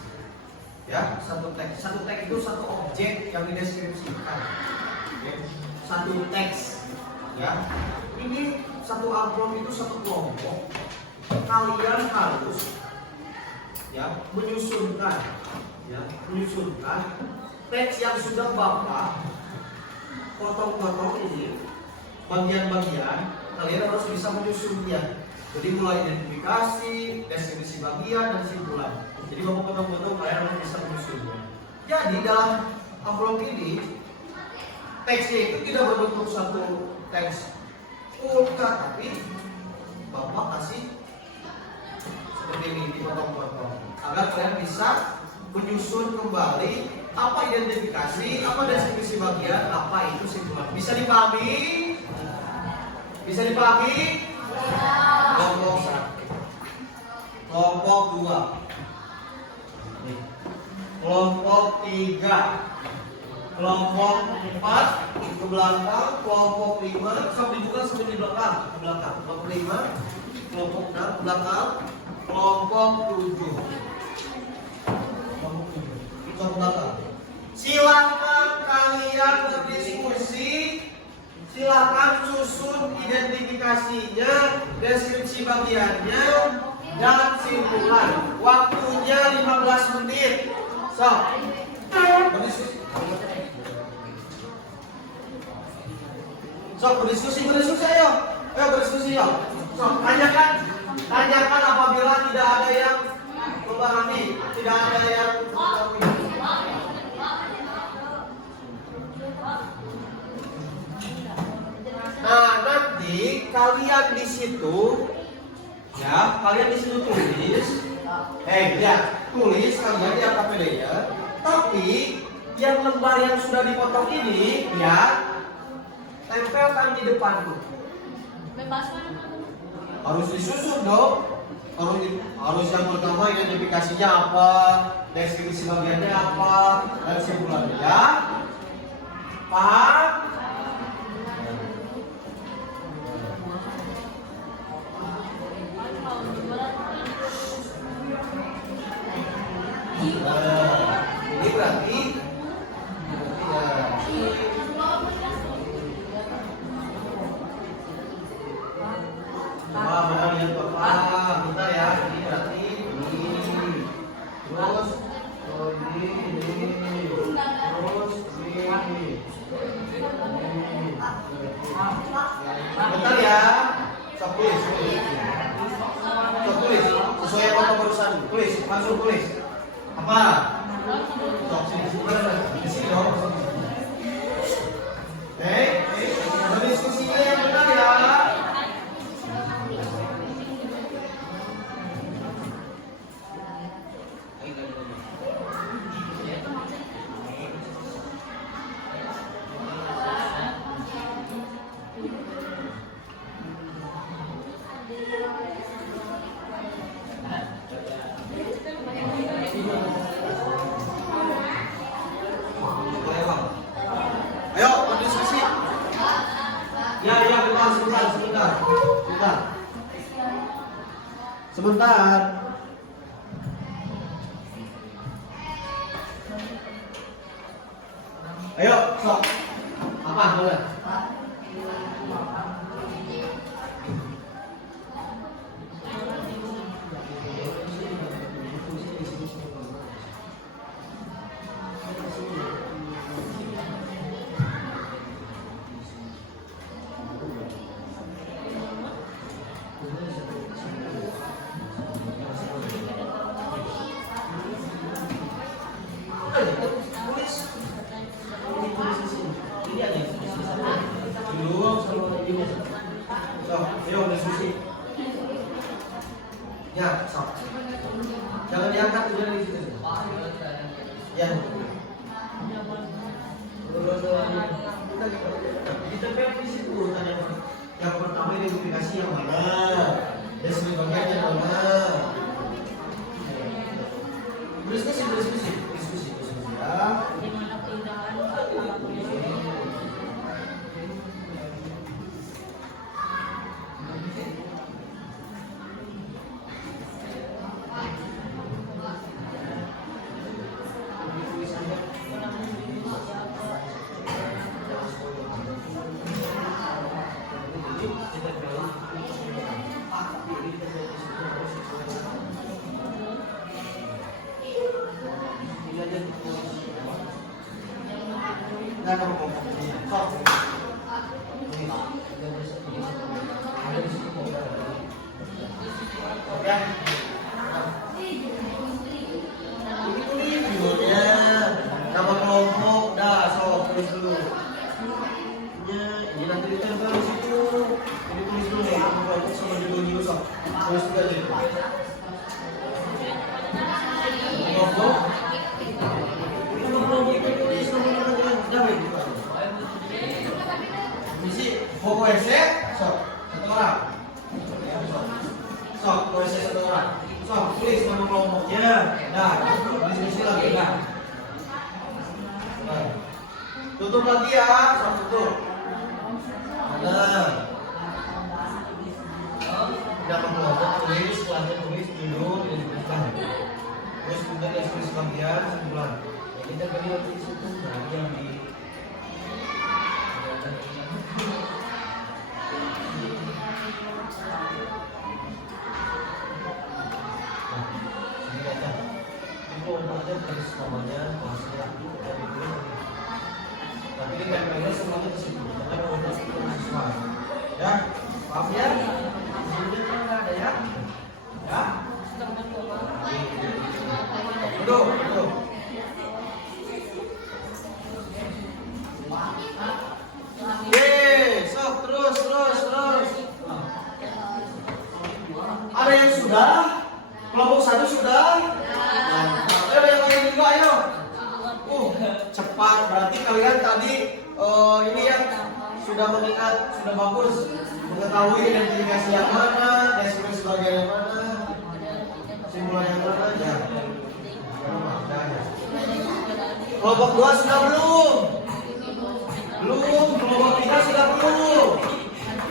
Ya, 1 teks. 1 teks itu 1 objek yang dideskripsikan. Oke. 1 teks. Ya. Ini 1 amplop itu 1 kelompok. Kalian harus ya menyusunkan teks yang sudah Bapak potong-potong ini bagian-bagian, kalian harus bisa menyusunnya. Jadi mulai identifikasi, deskripsi bagian, dan simpulan. Jadi Bapak potong-potong, kalian harus bisa menyusunnya. Jadi dalam amplop ini teksnya itu tidak berbentuk 1 teks ultra, tapi Bapak kasih seperti ini, dipotong-potong agar kalian bisa menyusun kembali apa identifikasi, apa deskripsi bagian, apa itu simpulan. Bisa dipahami? Bisa dipahami? Kelompok 1, kelompok 2, kelompok 3, kelompok 4 ke belakang, kelompok 5 sok dibuka sebelum di belakang, ke belakang, kelompok 5, kelompok 6 ke belakang, kelompok 7, kelompok 7 ke belakang. Silakan kalian berdiskusi. Silakan susun identifikasinya, deskripsi bagiannya, dan simpulan. Waktunya 15 menit. So, berdiskusi. So, berdiskusi ayo. Ayo berdiskusi yuk. So, tanyakan apabila tidak ada yang memahami, tidak ada yang mengetahui. Nah, nanti kalian di situ ya, kalian di situ tulis tulis kalian di LKPD-nya. Tapi yang lembar yang sudah dipotong ini ya tempelkan di depan tuh. Harus disusun dong. Harus yang pertama identifikasinya apa, deskripsi bagiannya apa, dan simpulannya ya. Paham? Ini berarti lihat Bapak, bentar ya. Ini berarti ini. Terus Sok tulis, tulis. Sok tulis, sesuai apa barusan. Tulis, langsung tulis. Apa? Sok sini, di sini dong. Berdiskusinya yang benar ya. Ayo, berdiskusi. Ya, sebentar. Ayo, sok. Apa boleh? Ya, sok. Jangan diangkat udah di situ. Ya. Kita lihat di situ tanya. Yang pertama identifikasi yang mana? Deskripsi bagian yang mana? Diskusi ya. Nah, kamu ngomong. Sok. Ya. Ini tulis videonya. Nama kelompok, dah, sok tulis dulu. Ya, ini nanti ditempel di situ. Ini tulis dulu nih, nama kelompok sama judul sok. Tulis juga deh. Kelompok. Pokoknya sok satu orang. Sok pokoknya satu orang. Sok tulis nama kelompoknya. Nah, diskusi lagi kan. Tutup lagi ya, sok tutup. Nah, nama kelompok tulis, selanjutnya tulis judul dan dituliskan. Terus kemudian tulis bagian simpulan. Kita beri di situ yang di tapi di tempelnya semuanya di situ. Ya, paham ya? Ini nggak ada ya? Ya? Duduk. Sok terus. Ada yang sudah? Kelompok 1 sudah? Ayo yang lain juga ayo. Cepat, berarti kalian tadi ini ya sudah mengingat, sudah bagus mengetahui identifikasi yang mana, deskripsi bagian yang mana, simpulan yang mana ya. Kelompok 2 sudah belum? Belum. Kelompok 3 sudah belum?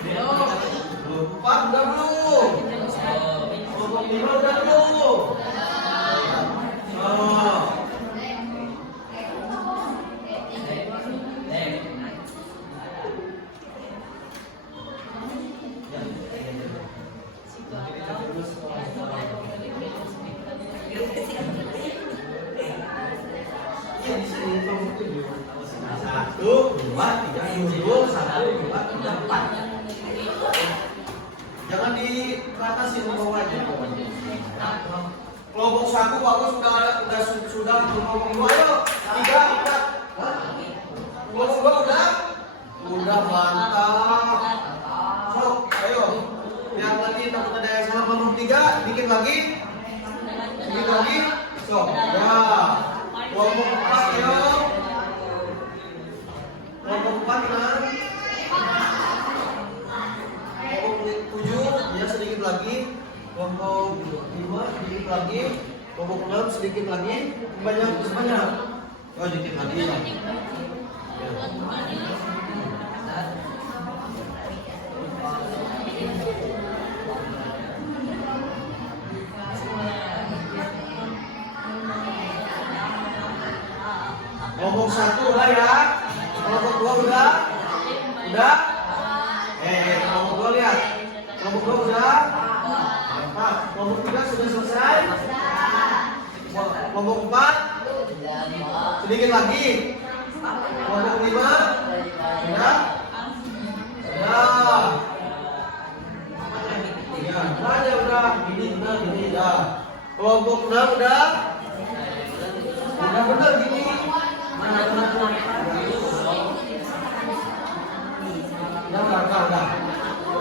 Belum. 4 sudah belum? Kelompok 5 sudah belum? Satu, dua, tiga, judul, 1, 2, 3, 4. jangan di atas yang bawahnya. Kelompok 1 bagus sudah kelompok 2 ayo 3 4. Kelompok 2 udah mantap. Sok, ayo. Lihat lagi takut ada yang salah. Kelompok 3 dikit lagi. Sok, ya. Kelompok 4 ayo. Kelompok 4 kan? Kelompok 7 ya sedikit lagi. Kelompok 5 sedikit lagi. Kelompok 6 sedikit lagi. Banyak. Oh, sedikit lagi. Ya. Kelompok 1 udah ya. Kelompok 2 udah. Kelompok 2 lihat. Kelompok 2 udah. Mantap. Kelompok 3 sudah selesai. Kelompok 4 sedikit lagi. Kelompok 5 sudah. Ya, udah. Ini ya. Kelompok 6 udah. Udah benar gini. Udah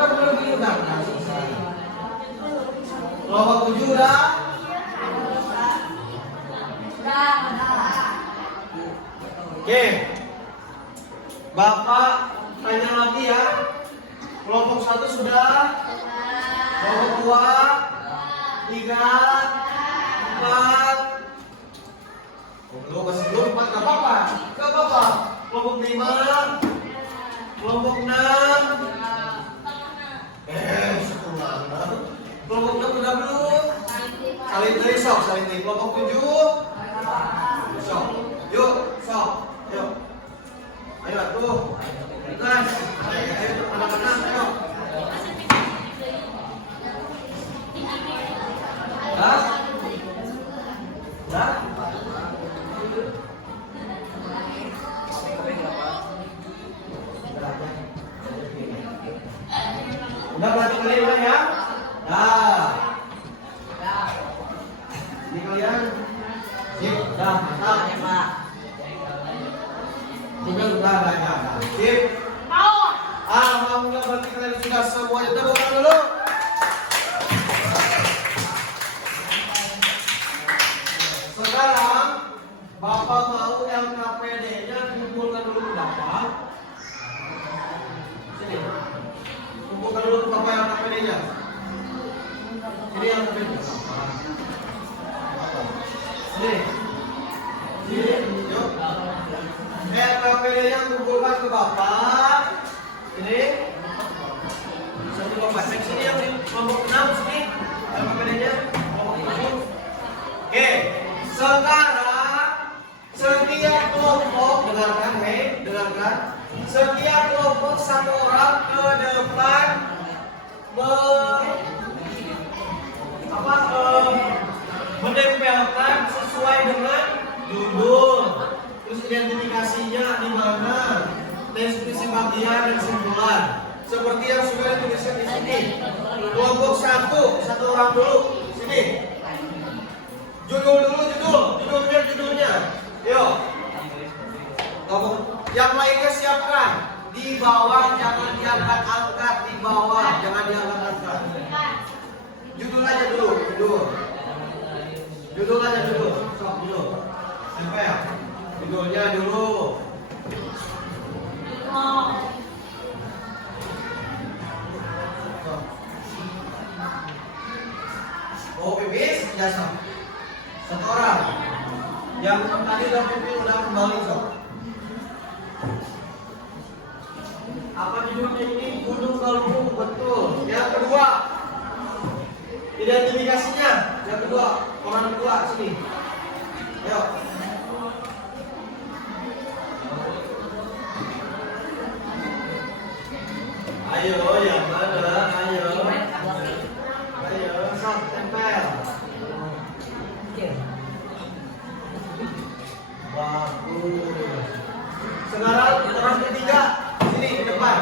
benar gini udah. Kelompok 7 udah. Oke. Bapak tanya lagi ya. Kelompok 1 sudah. Kelompok 2 3 4. Belum 4 gak apa-apa. Kelompok 5. Kelompok 6. Kelompok 6 udah belum? Salin dari kelompok 7. Sok. Yuk, sok. Yuk. Ayo tuh. Ikhlas. Ayo anak-anak, ayo. Udah berarti kalian ya? Ini kalian sip, mantap ya Pak. Udah. Sip. Mau nggak berarti kalian sudah semuanya tepuk tangan dulu. Sekarang Bapak mau LKPD-nya dikumpulkan dulu ke Bapak. Sini. Kumpulkan dulu ke Bapak LKPD-nya. Ini LKPD. Sini. Yuk. LKPD-nya kumpulkan ke Bapak. Ini. Satu Bapak. Sini yang di kelompok 6 sini. LKPD-nya kelompok 6. Oke. Sekarang setiap kelompok dengarkan. Setiap kelompok satu orang ke depan menempelkan sesuai dengan judul, terus identifikasinya di mana, deskripsi bagian dan simpulan. Seperti yang sudah dituliskan di sini. Kelompok satu orang dulu sini. Judulnya. Yuk. Yang lainnya siapkan. Di bawah jangan diangkat-angkat, di bawah jangan diangkat-angkat. Judul aja dulu. Sok judul. Tempel. Judulnya dulu. Oh, pipis jasa. Satu orang. Yang tadi udah pipis udah kembali sok. Apa judulnya ini? Gunung Galunggung, betul. Yang kedua, identifikasinya. Yang kedua, orang kedua sini. Ayo. Ayo, yang mana? Ayo, sok tempel. Bagus. Sekarang orang ketiga. Sini ke depan.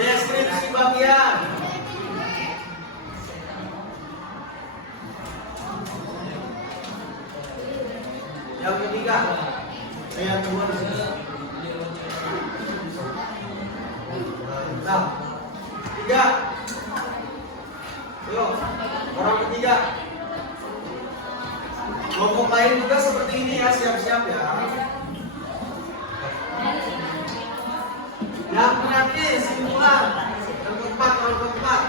Deskripsi bagian. Nah, tiga. Ayo, orang ketiga. Kelompok lain juga seperti ini ya, siap-siap ya. Yang terakhir, simpulan. Yang keempat, orang keempat.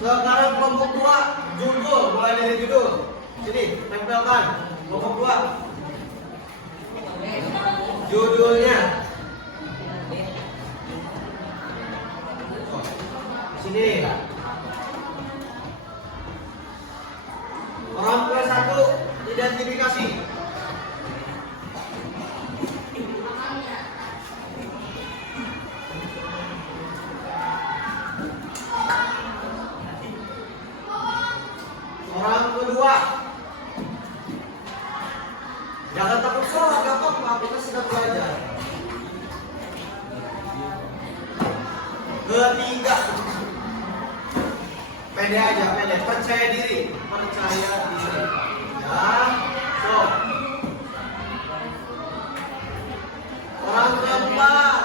Sekarang kelompok dua, judul, mulai dari judul. Sini, tempelkan. Kelompok dua. Judulnya. Sini. Orang kelas 1, identifikasi. Orang kedua, jangan takut salah, gak apa-apa, kita sedang belajar. Ketiga, pede aja, pede, percaya diri. Ya, so. Orang keempat,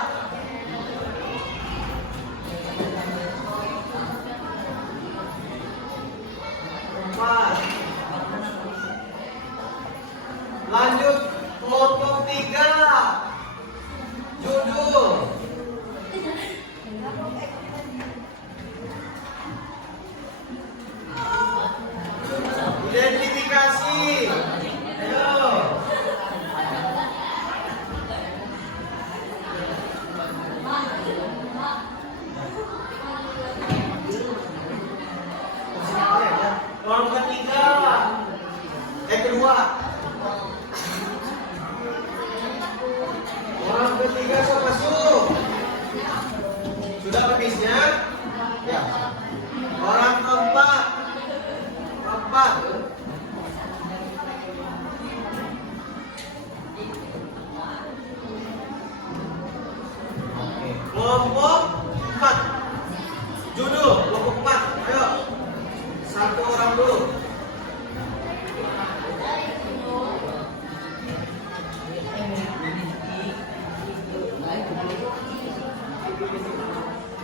lanjut kelompok 3, judul. Identifikasi. Ayo. Orang ketiga, kedua. Orang ketiga so masuk. Sudah habisnya? Ya. Orang keempat. Keempat. Kelompok 4. Judul kelompok 4. Ayo. Satu orang dulu.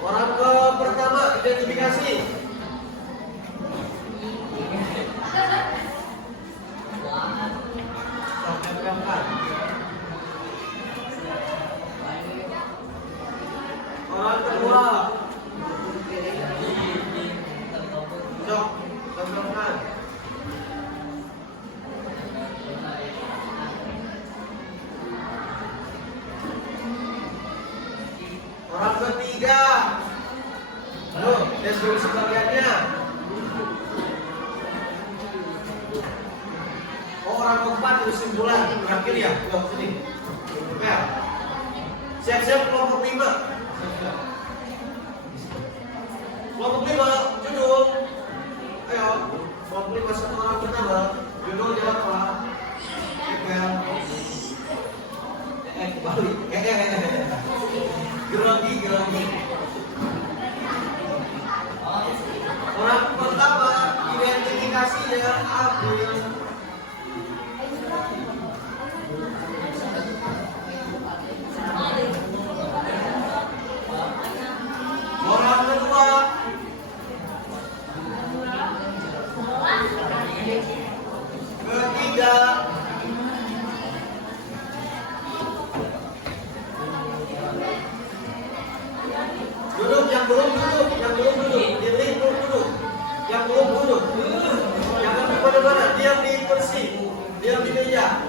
Orang ke pertama, identifikasi. Orang kedua. Jok, tempelkan. Orang ketiga. Ayo, deskripsi bagiannya. Orang keempat kesimpulan terakhir ya. Yuk, sini. Oke. Siap-siap kelompok 5. Kelompok 5, judul. Ayo, kelompok 5 satu orang pertama. Judulnya apa? Kembali. Grogi. Orang pertama, identifikasinya Abdul. Orang kedua, ketiga, duduk, yang belum duduk, diri duduk, yang belum duduk, jangan di mana-mana, diam di kursi, diam di meja.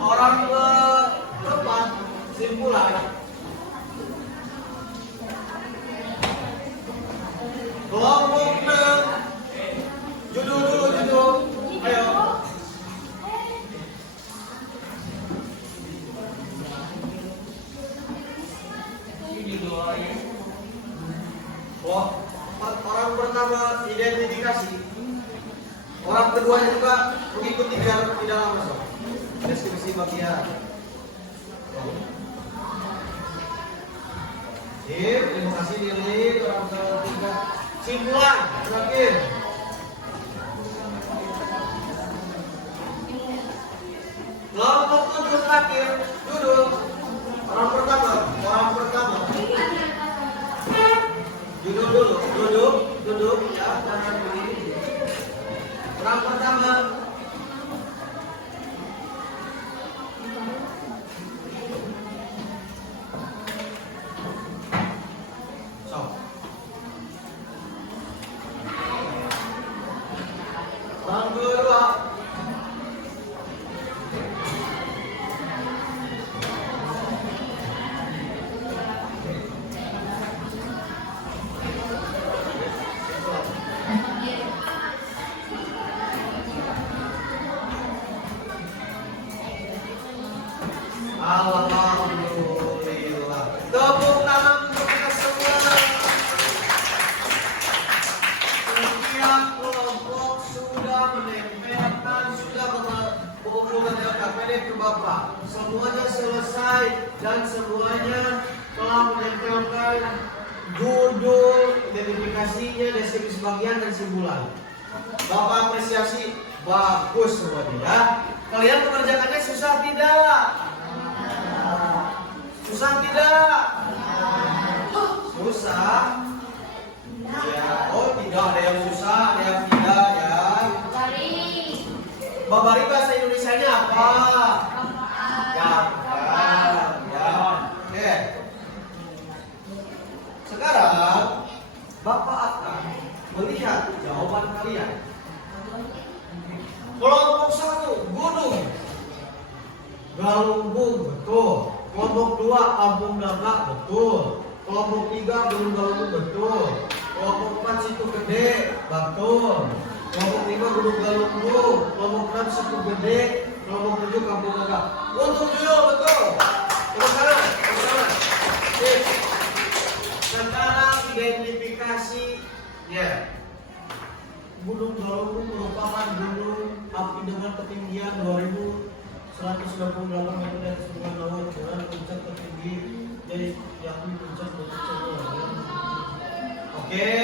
Orang ke depan, simpulan. Kelompok 6, judul dulu, ayo. Orang pertama identifikasi, orang keduanya juga mengikuti biar tidak masuk. Deskripsi bagian. Terima kasih Lili. Orang ketiga, simpulan terakhir. Yang pertama, yang kedua, alhamdulillah. Tepuk tangan untuk kita semua. Setiap kelompok sudah menempelkan, sudah mengumpulkan KPD ke Bapak. Semuanya selesai dan semuanya telah menempelkan judul, identifikasinya, deskripsi bagian dan simpulan. Bapak apresiasi, bagus semuanya ya. Kalian mengerjakannya susah tidak? Susah tidak? Susah? Ya, oh tidak, ada yang susah, ada yang tidak ya. Babari bahasa Indonesianya apa? Ya, ya. Oke. Sekarang Bapak akan melihat jawaban kalian. Kelompok 1, gunung. Galunggung, betul. Kelompok 2, Kampung Naga, betul. Kelompok 3, Gunung Galunggung, betul. Kelompok 4, Situ Gede, betul. Kelompok 5, Gunung Galunggung. Kelompok 6, Situ Gede. Kelompok 7, Kampung Naga. Untuk judul, betul. Tepuk tangan, tepuk tangan. Sip. Sekarang identifikasi, ya. Gunung Galunggung merupakan gunung api dengan ketinggian 2128 meter dari permukaan laut dengan puncak tertinggi dari yakni puncak Bukit Cendol. Oke.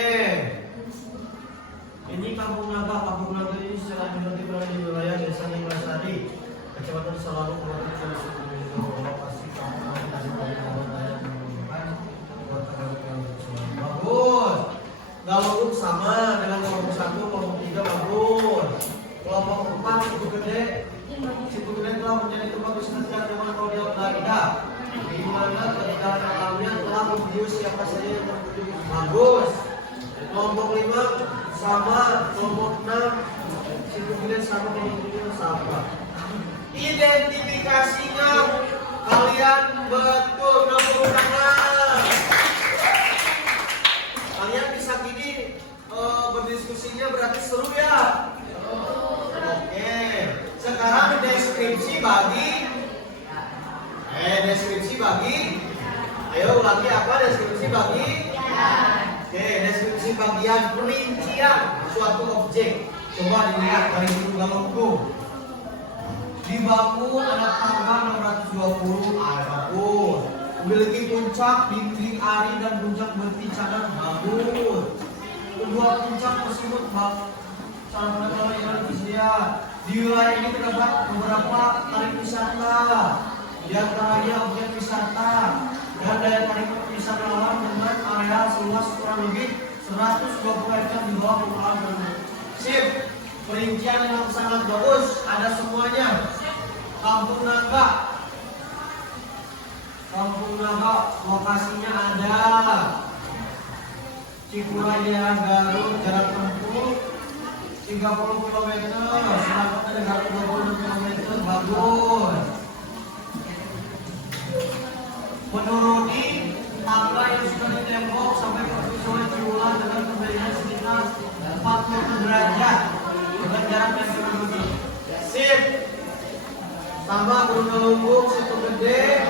Ini Kampung Naga. Kampung Naga ini secara administratif berada di wilayah Desa Ninglasari, Kecamatan Salaru, Kabupaten Ciamis, lokasi Kampung Naga dari Kabupaten Dayak menunjukkan kota Kabupaten Ciamis. Bagus. Galunggung sama dengan kelompok 1, kelompok 3 bagus. Kelompok 4 Situ Gede. Situ Gede telah menjadi tempat wisata sejak zaman kolonial Belanda, di mana peninggalan alamnya telah membius siapa saja yang berkunjung. Bagus. Kelompok 5 sama, kelompok 6 Situ Gede sama, kelompok 7 sama. Identifikasinya kalian betul, tepuk tangan. Kalian bisa gini berdiskusinya berarti seru ya. Oke. Sekarang deskripsi bagi ayo ulangi apa deskripsi bagi? Oke, deskripsi bagian perincian suatu objek. Coba dilihat dari Gunung Galunggung. Dibangun ada tangga 620 bagus. Memiliki puncak dinding ari dan puncak bertincanan bagus. Kedua puncak tersebut sangat Indonesia. Di wilayah ini terdapat beberapa tarik wisata, di antaranya objek wisata dan daya tarik wisatawan dengan area seluas kurang lebih 120 hektar di bawah permukaan bumi. Sip, perincian yang sangat bagus, ada semuanya. Kampung Naga. Kampung Naga lokasinya ada Cikuraya, Garut, jarak tempuh 30 km, sedangkan ada Garut 20 km, bagus. Menuruni tangga yang sudah ditembok sampai ke Sungai Ciulan dengan ketinggian sekitar 40 derajat dengan jarak yang berbeda. Sip. Tambah Gunung Galunggung, Situ Gede,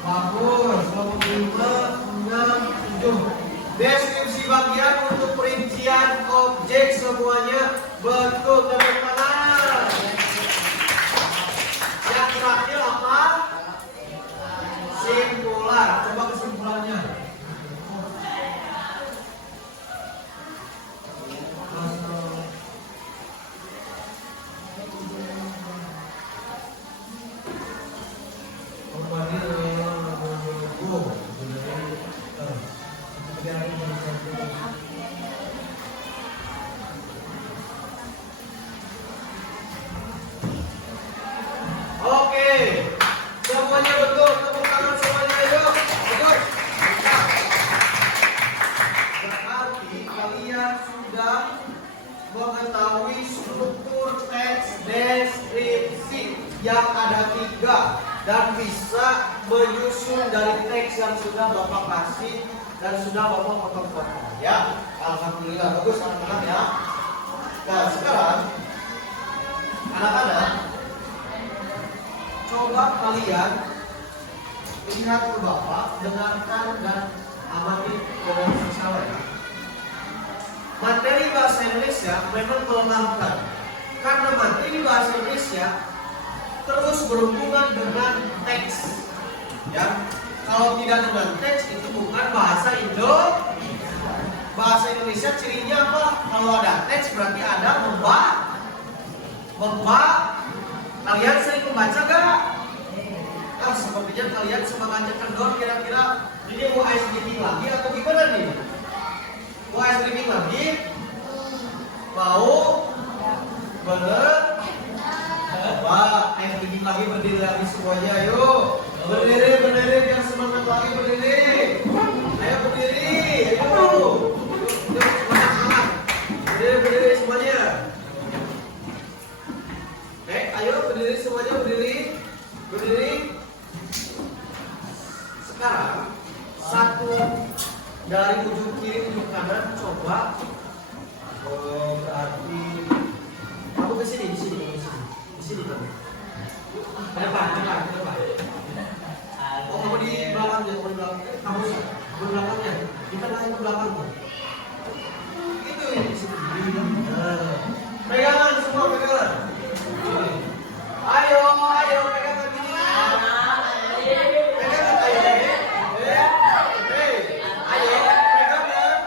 bagus. Kelompok 5, 6, 7. Deskripsi bagian untuk perincian objek semuanya betul, tepuk tangan. Yang terakhir apa? Simpulan. Coba kesimpulannya. mengetahui struktur teks deskripsi yang ada 3 dan bisa menyusun dari teks yang sudah Bapak kasih dan sudah Bapak potong-potong. Ya, alhamdulillah bagus anak-anak ya. Nah, sekarang anak-anak coba kalian lihat ke Bapak, dengarkan dan amati dengan seksama ya. Materi bahasa Indonesia memang melelahkan karena materi bahasa Indonesia terus berhubungan dengan teks. Ya, kalau tidak dengan teks itu bukan bahasa Bahasa Indonesia cirinya apa? Kalau ada teks berarti ada membaca. Kalian sering membaca gak? Ah, sepertinya kalian semangatnya kendor. Kira-kira ini mau ice cream lagi atau gimana nih? Mau ice cream lagi? Mau? Bener? Pak, ice cream lagi, berdiri lagi semuanya, ayo. Berdiri, biar semangat lagi, berdiri. Ayo berdiri, ayo. Semangat. Berdiri semuanya. Ayo berdiri semuanya, berdiri. Sekarang satu dari ujung kiri ujung kanan coba. Berarti kamu ke sini, di sini kamu. Ke depan. Oh, kamu di belakangnya, kamu di belakangnya. Kita naik ke belakangnya. Itu di sini. Pegangan semua, pegangan. Ayo, pegangan gini. Pegangan, ayo. Ayo, pegangan.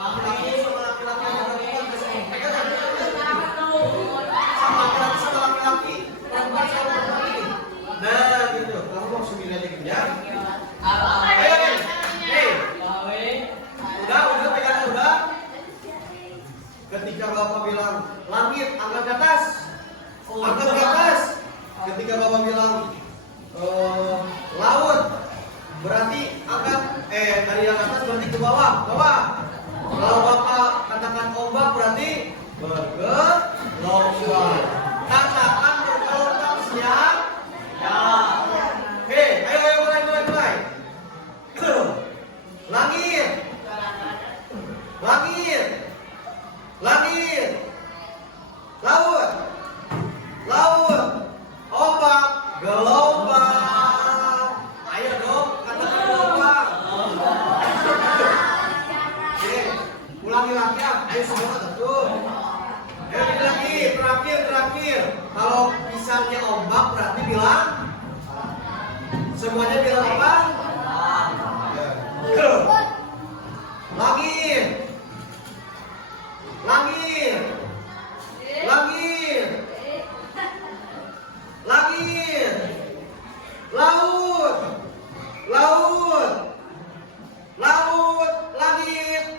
Laki-laki sama laki-laki yang perempuan pegangan. Sama laki-laki, perempuan sama laki-laki. Nah, gitu. Kamu mau sendiri aja gitu ya. Udah pegangan udah. Ketika Bapak bilang langit, angkat ke atas. Angkat ke atas. Ketika Bapak bilang laut, berarti angkat dari yang atas berarti ke bawah. Kalau Bapak katakan ombak berarti bergelombang. Katakan bergelombang siap? Ya. Oke, ayo mulai. Langit, laut, ombak, gelombang. Ayo dong, katakan gelombang. Oke, ulangi lagi ya. Ayo semua satu. Ayo lagi, terakhir. Kalau misalnya ombak berarti bilang. Semuanya bilang apa? Langit, laut, langit,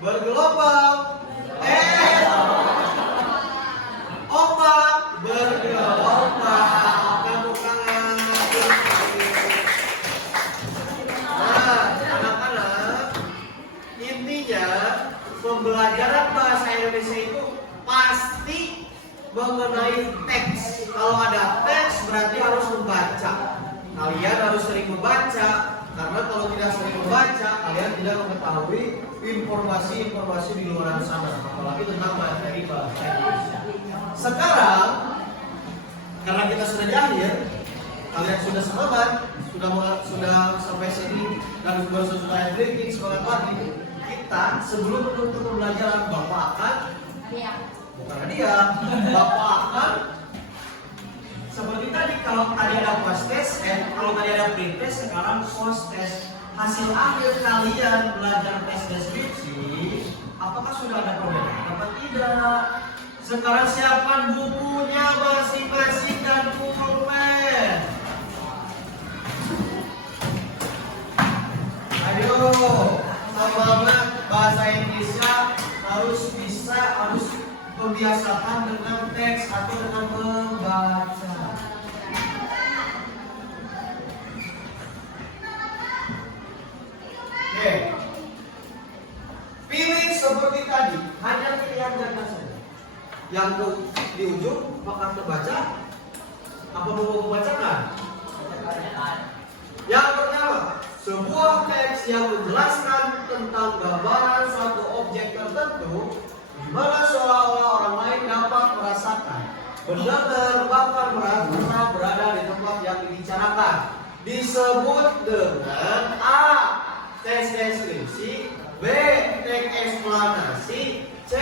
bergelombang, ombak, bergelombang. Tepuk tangan. Nah, anak-anak, intinya pembelajaran bahasa Indonesia itu pasti mengenai teks. Kalau ada teks berarti harus membaca. Kalian harus sering membaca, karena kalau tidak sering membaca, kalian tidak mengetahui informasi-informasi di luar sana, apalagi tentang materi bahasa Indonesia. Sekarang, karena kita sudah di akhir, kalian sudah semangat, sudah sampai sini dan baru selesai breaking semangat lagi. Kita sebelum menutup pembelajaran, Bapak akan bukan hadiah, Bapak akan seperti tadi. Kalau tadi ada post test, kalau tadi ada pre test, sekarang post test. Hasil akhir kalian belajar tes deskripsi, apakah sudah ada perbedaan atau tidak? Sekarang siapkan bukunya masing-masing dan pulpen. Ayo, semangat bahasa Indonesia harus membiasakan dengan teks atau dengan membaca. Oke, Oke. Pilih seperti tadi, hanya pilihan ganda saja. Yang di ujung bakal terbaca. Apa mau membacakan? Yang pertama, sebuah teks yang menjelaskan tentang gambaran suatu objek tertentu, di mana seolah-olah orang lain dapat merasakan, mendengar, bahkan merasa berada di tempat yang dibicarakan, disebut dengan A. Teks deskripsi, B. Teks eksplanasi, C.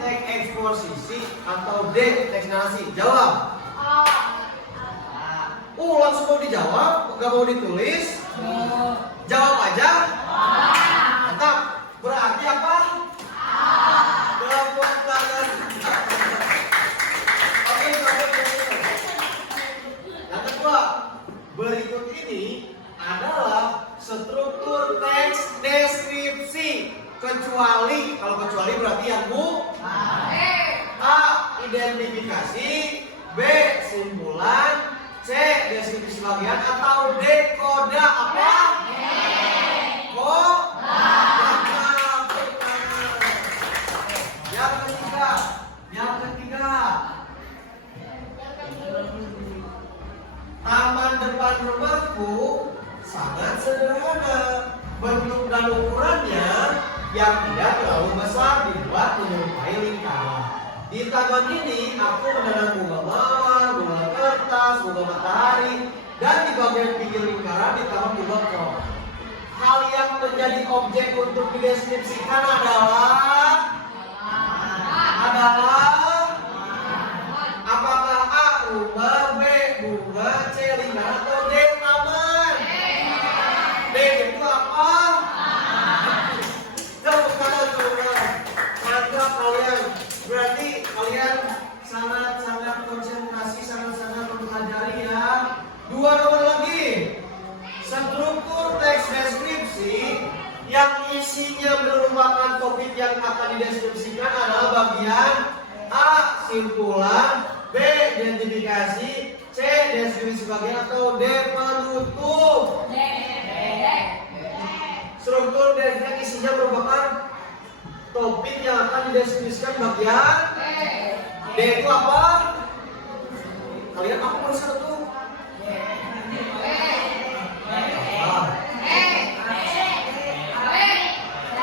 Teks eksposisi, atau D. Teks narasi. Jawab. Langsung mau dijawab, nggak mau ditulis? Jawab aja. Mantap. Berarti apa? Tepuk tangan. Oke, yang kedua, berikut ini adalah struktur teks deskripsi. Kecuali, kalau kecuali berarti yang bu. A. Identifikasi, B. Simpulan, C. Deskripsi bagian, atau D. Koda apa? Yang ketiga, taman depan rumahku sangat sederhana. Bentuk dan ukurannya yang tidak terlalu besar dibuat menyerupai lingkaran. Di taman ini aku menanam bunga mawar, bunga kertas, bunga matahari, dan di bagian pinggir lingkaran ditanam bunga kol. Hal yang menjadi objek untuk dideskripsikan adalah apakah A. rumah, B. bunga, C. lingkaran, atau D. taman? D itu apa? Tepuk tangan teman-teman. Mantap kalian. Berarti kalian sangat-sangat konsentrasi, sangat-sangat mempelajari ya. Dua nomor lagi. Struktur teks deskripsi yang isinya merupakan topik yang akan dideskripsikan adalah bagian A. Simpulan, B. Identifikasi, C. Deskripsi bagian, atau D. Penutup. Struktur deskripsi isinya merupakan topik yang akan dideskripsikan bagian D itu apa? Kalian apa tulisan itu?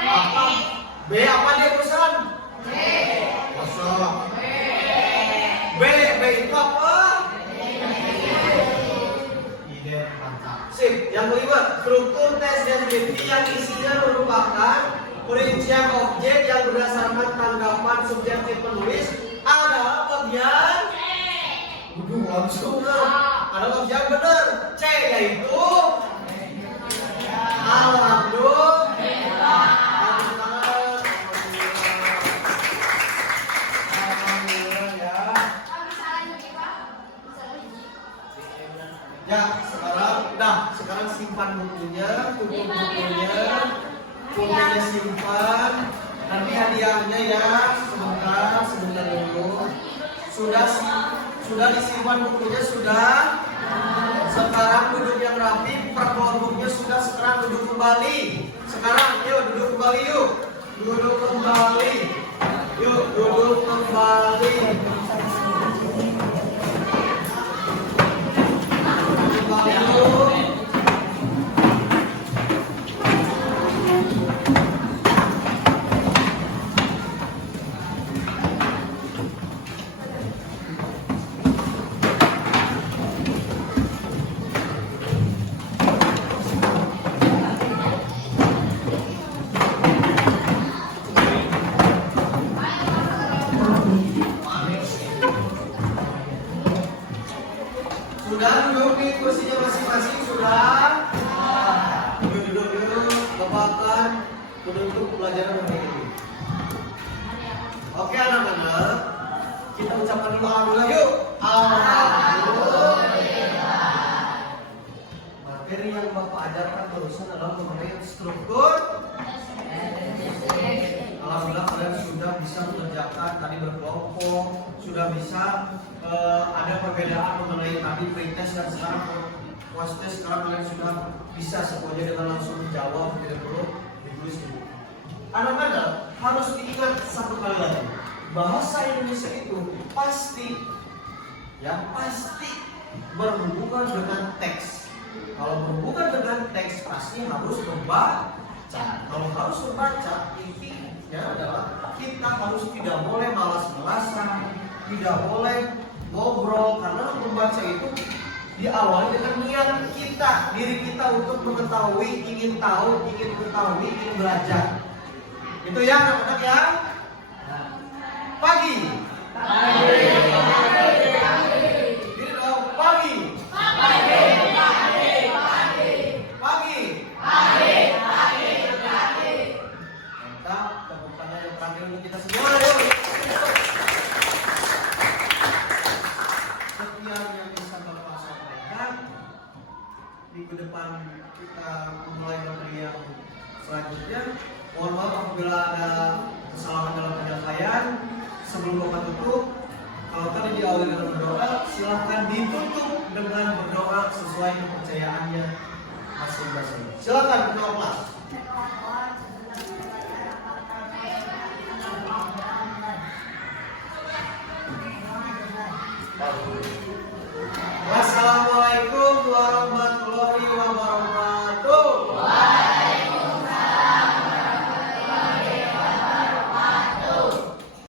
Apa? B apa dia tulisan? Kosong. B itu apa? Ide, mantap. Sip. Yang kelima, struktur teks deskripsi yang isinya merupakan perincian objek yang berdasarkan tanggapan subjektif penulis adalah bagian langsung ada bagian benar C, yaitu alhamdulillah. Ya, sekarang simpan bukunya, tutup bukunya simpan. Nanti hadiahnya ya, sebentar dulu. Sudah disimpan bukunya sudah. Sekarang duduk yang rapi, perkelompoknya sudah. Sekarang duduk kembali. Sekarang yuk duduk kembali yuk. Duduk kembali. Yuk duduk kembali. Kembali yuk. Sudah duduk di kursinya masing-masing sudah. Duduk bapakan menutup pelajaran hari ini. Oke anak-anak, kita ucapkan dulu alhamdulillah yuk. Alhamdulillah. Materi yang Bapak ajarkan barusan adalah mengenai struktur. Alhamdulillah kalian sudah bisa mengerjakan tadi berkelompok, sudah bisa ada perbedaan mengenai tadi pretest dan sekarang post test. Sekarang kalian sudah bisa semuanya dengan langsung menjawab, tidak perlu anak-anak harus diingat satu kali lagi. Bahasa Indonesia itu pasti, ya pasti berhubungan dengan teks. Kalau berhubungan dengan teks pasti harus membaca. Kalau harus membaca, intinya adalah kita harus tidak boleh malas-malasan, tidak boleh ngobrol, karena membaca itu diawali dengan niat kita, diri kita untuk mengetahui, ingin tahu, ingin mengetahui, ingin belajar. Itu ya anak-anak ya. Pagi. Ini dong, pagi. Mantap, tepuk tangan yang terakhir untuk kita semua. Yuk. Sekian yang bisa Bapak sampaikan. Minggu depan kita mulai materi yang selanjutnya. Mohon maaf apabila ada kesalahan dalam penyampaian. Sebelum Bapak tutup, kalau tadi diawali dengan berdoa, silahkan ditutup dengan berdoa sesuai kepercayaannya masing-masing. Silakan berdoa.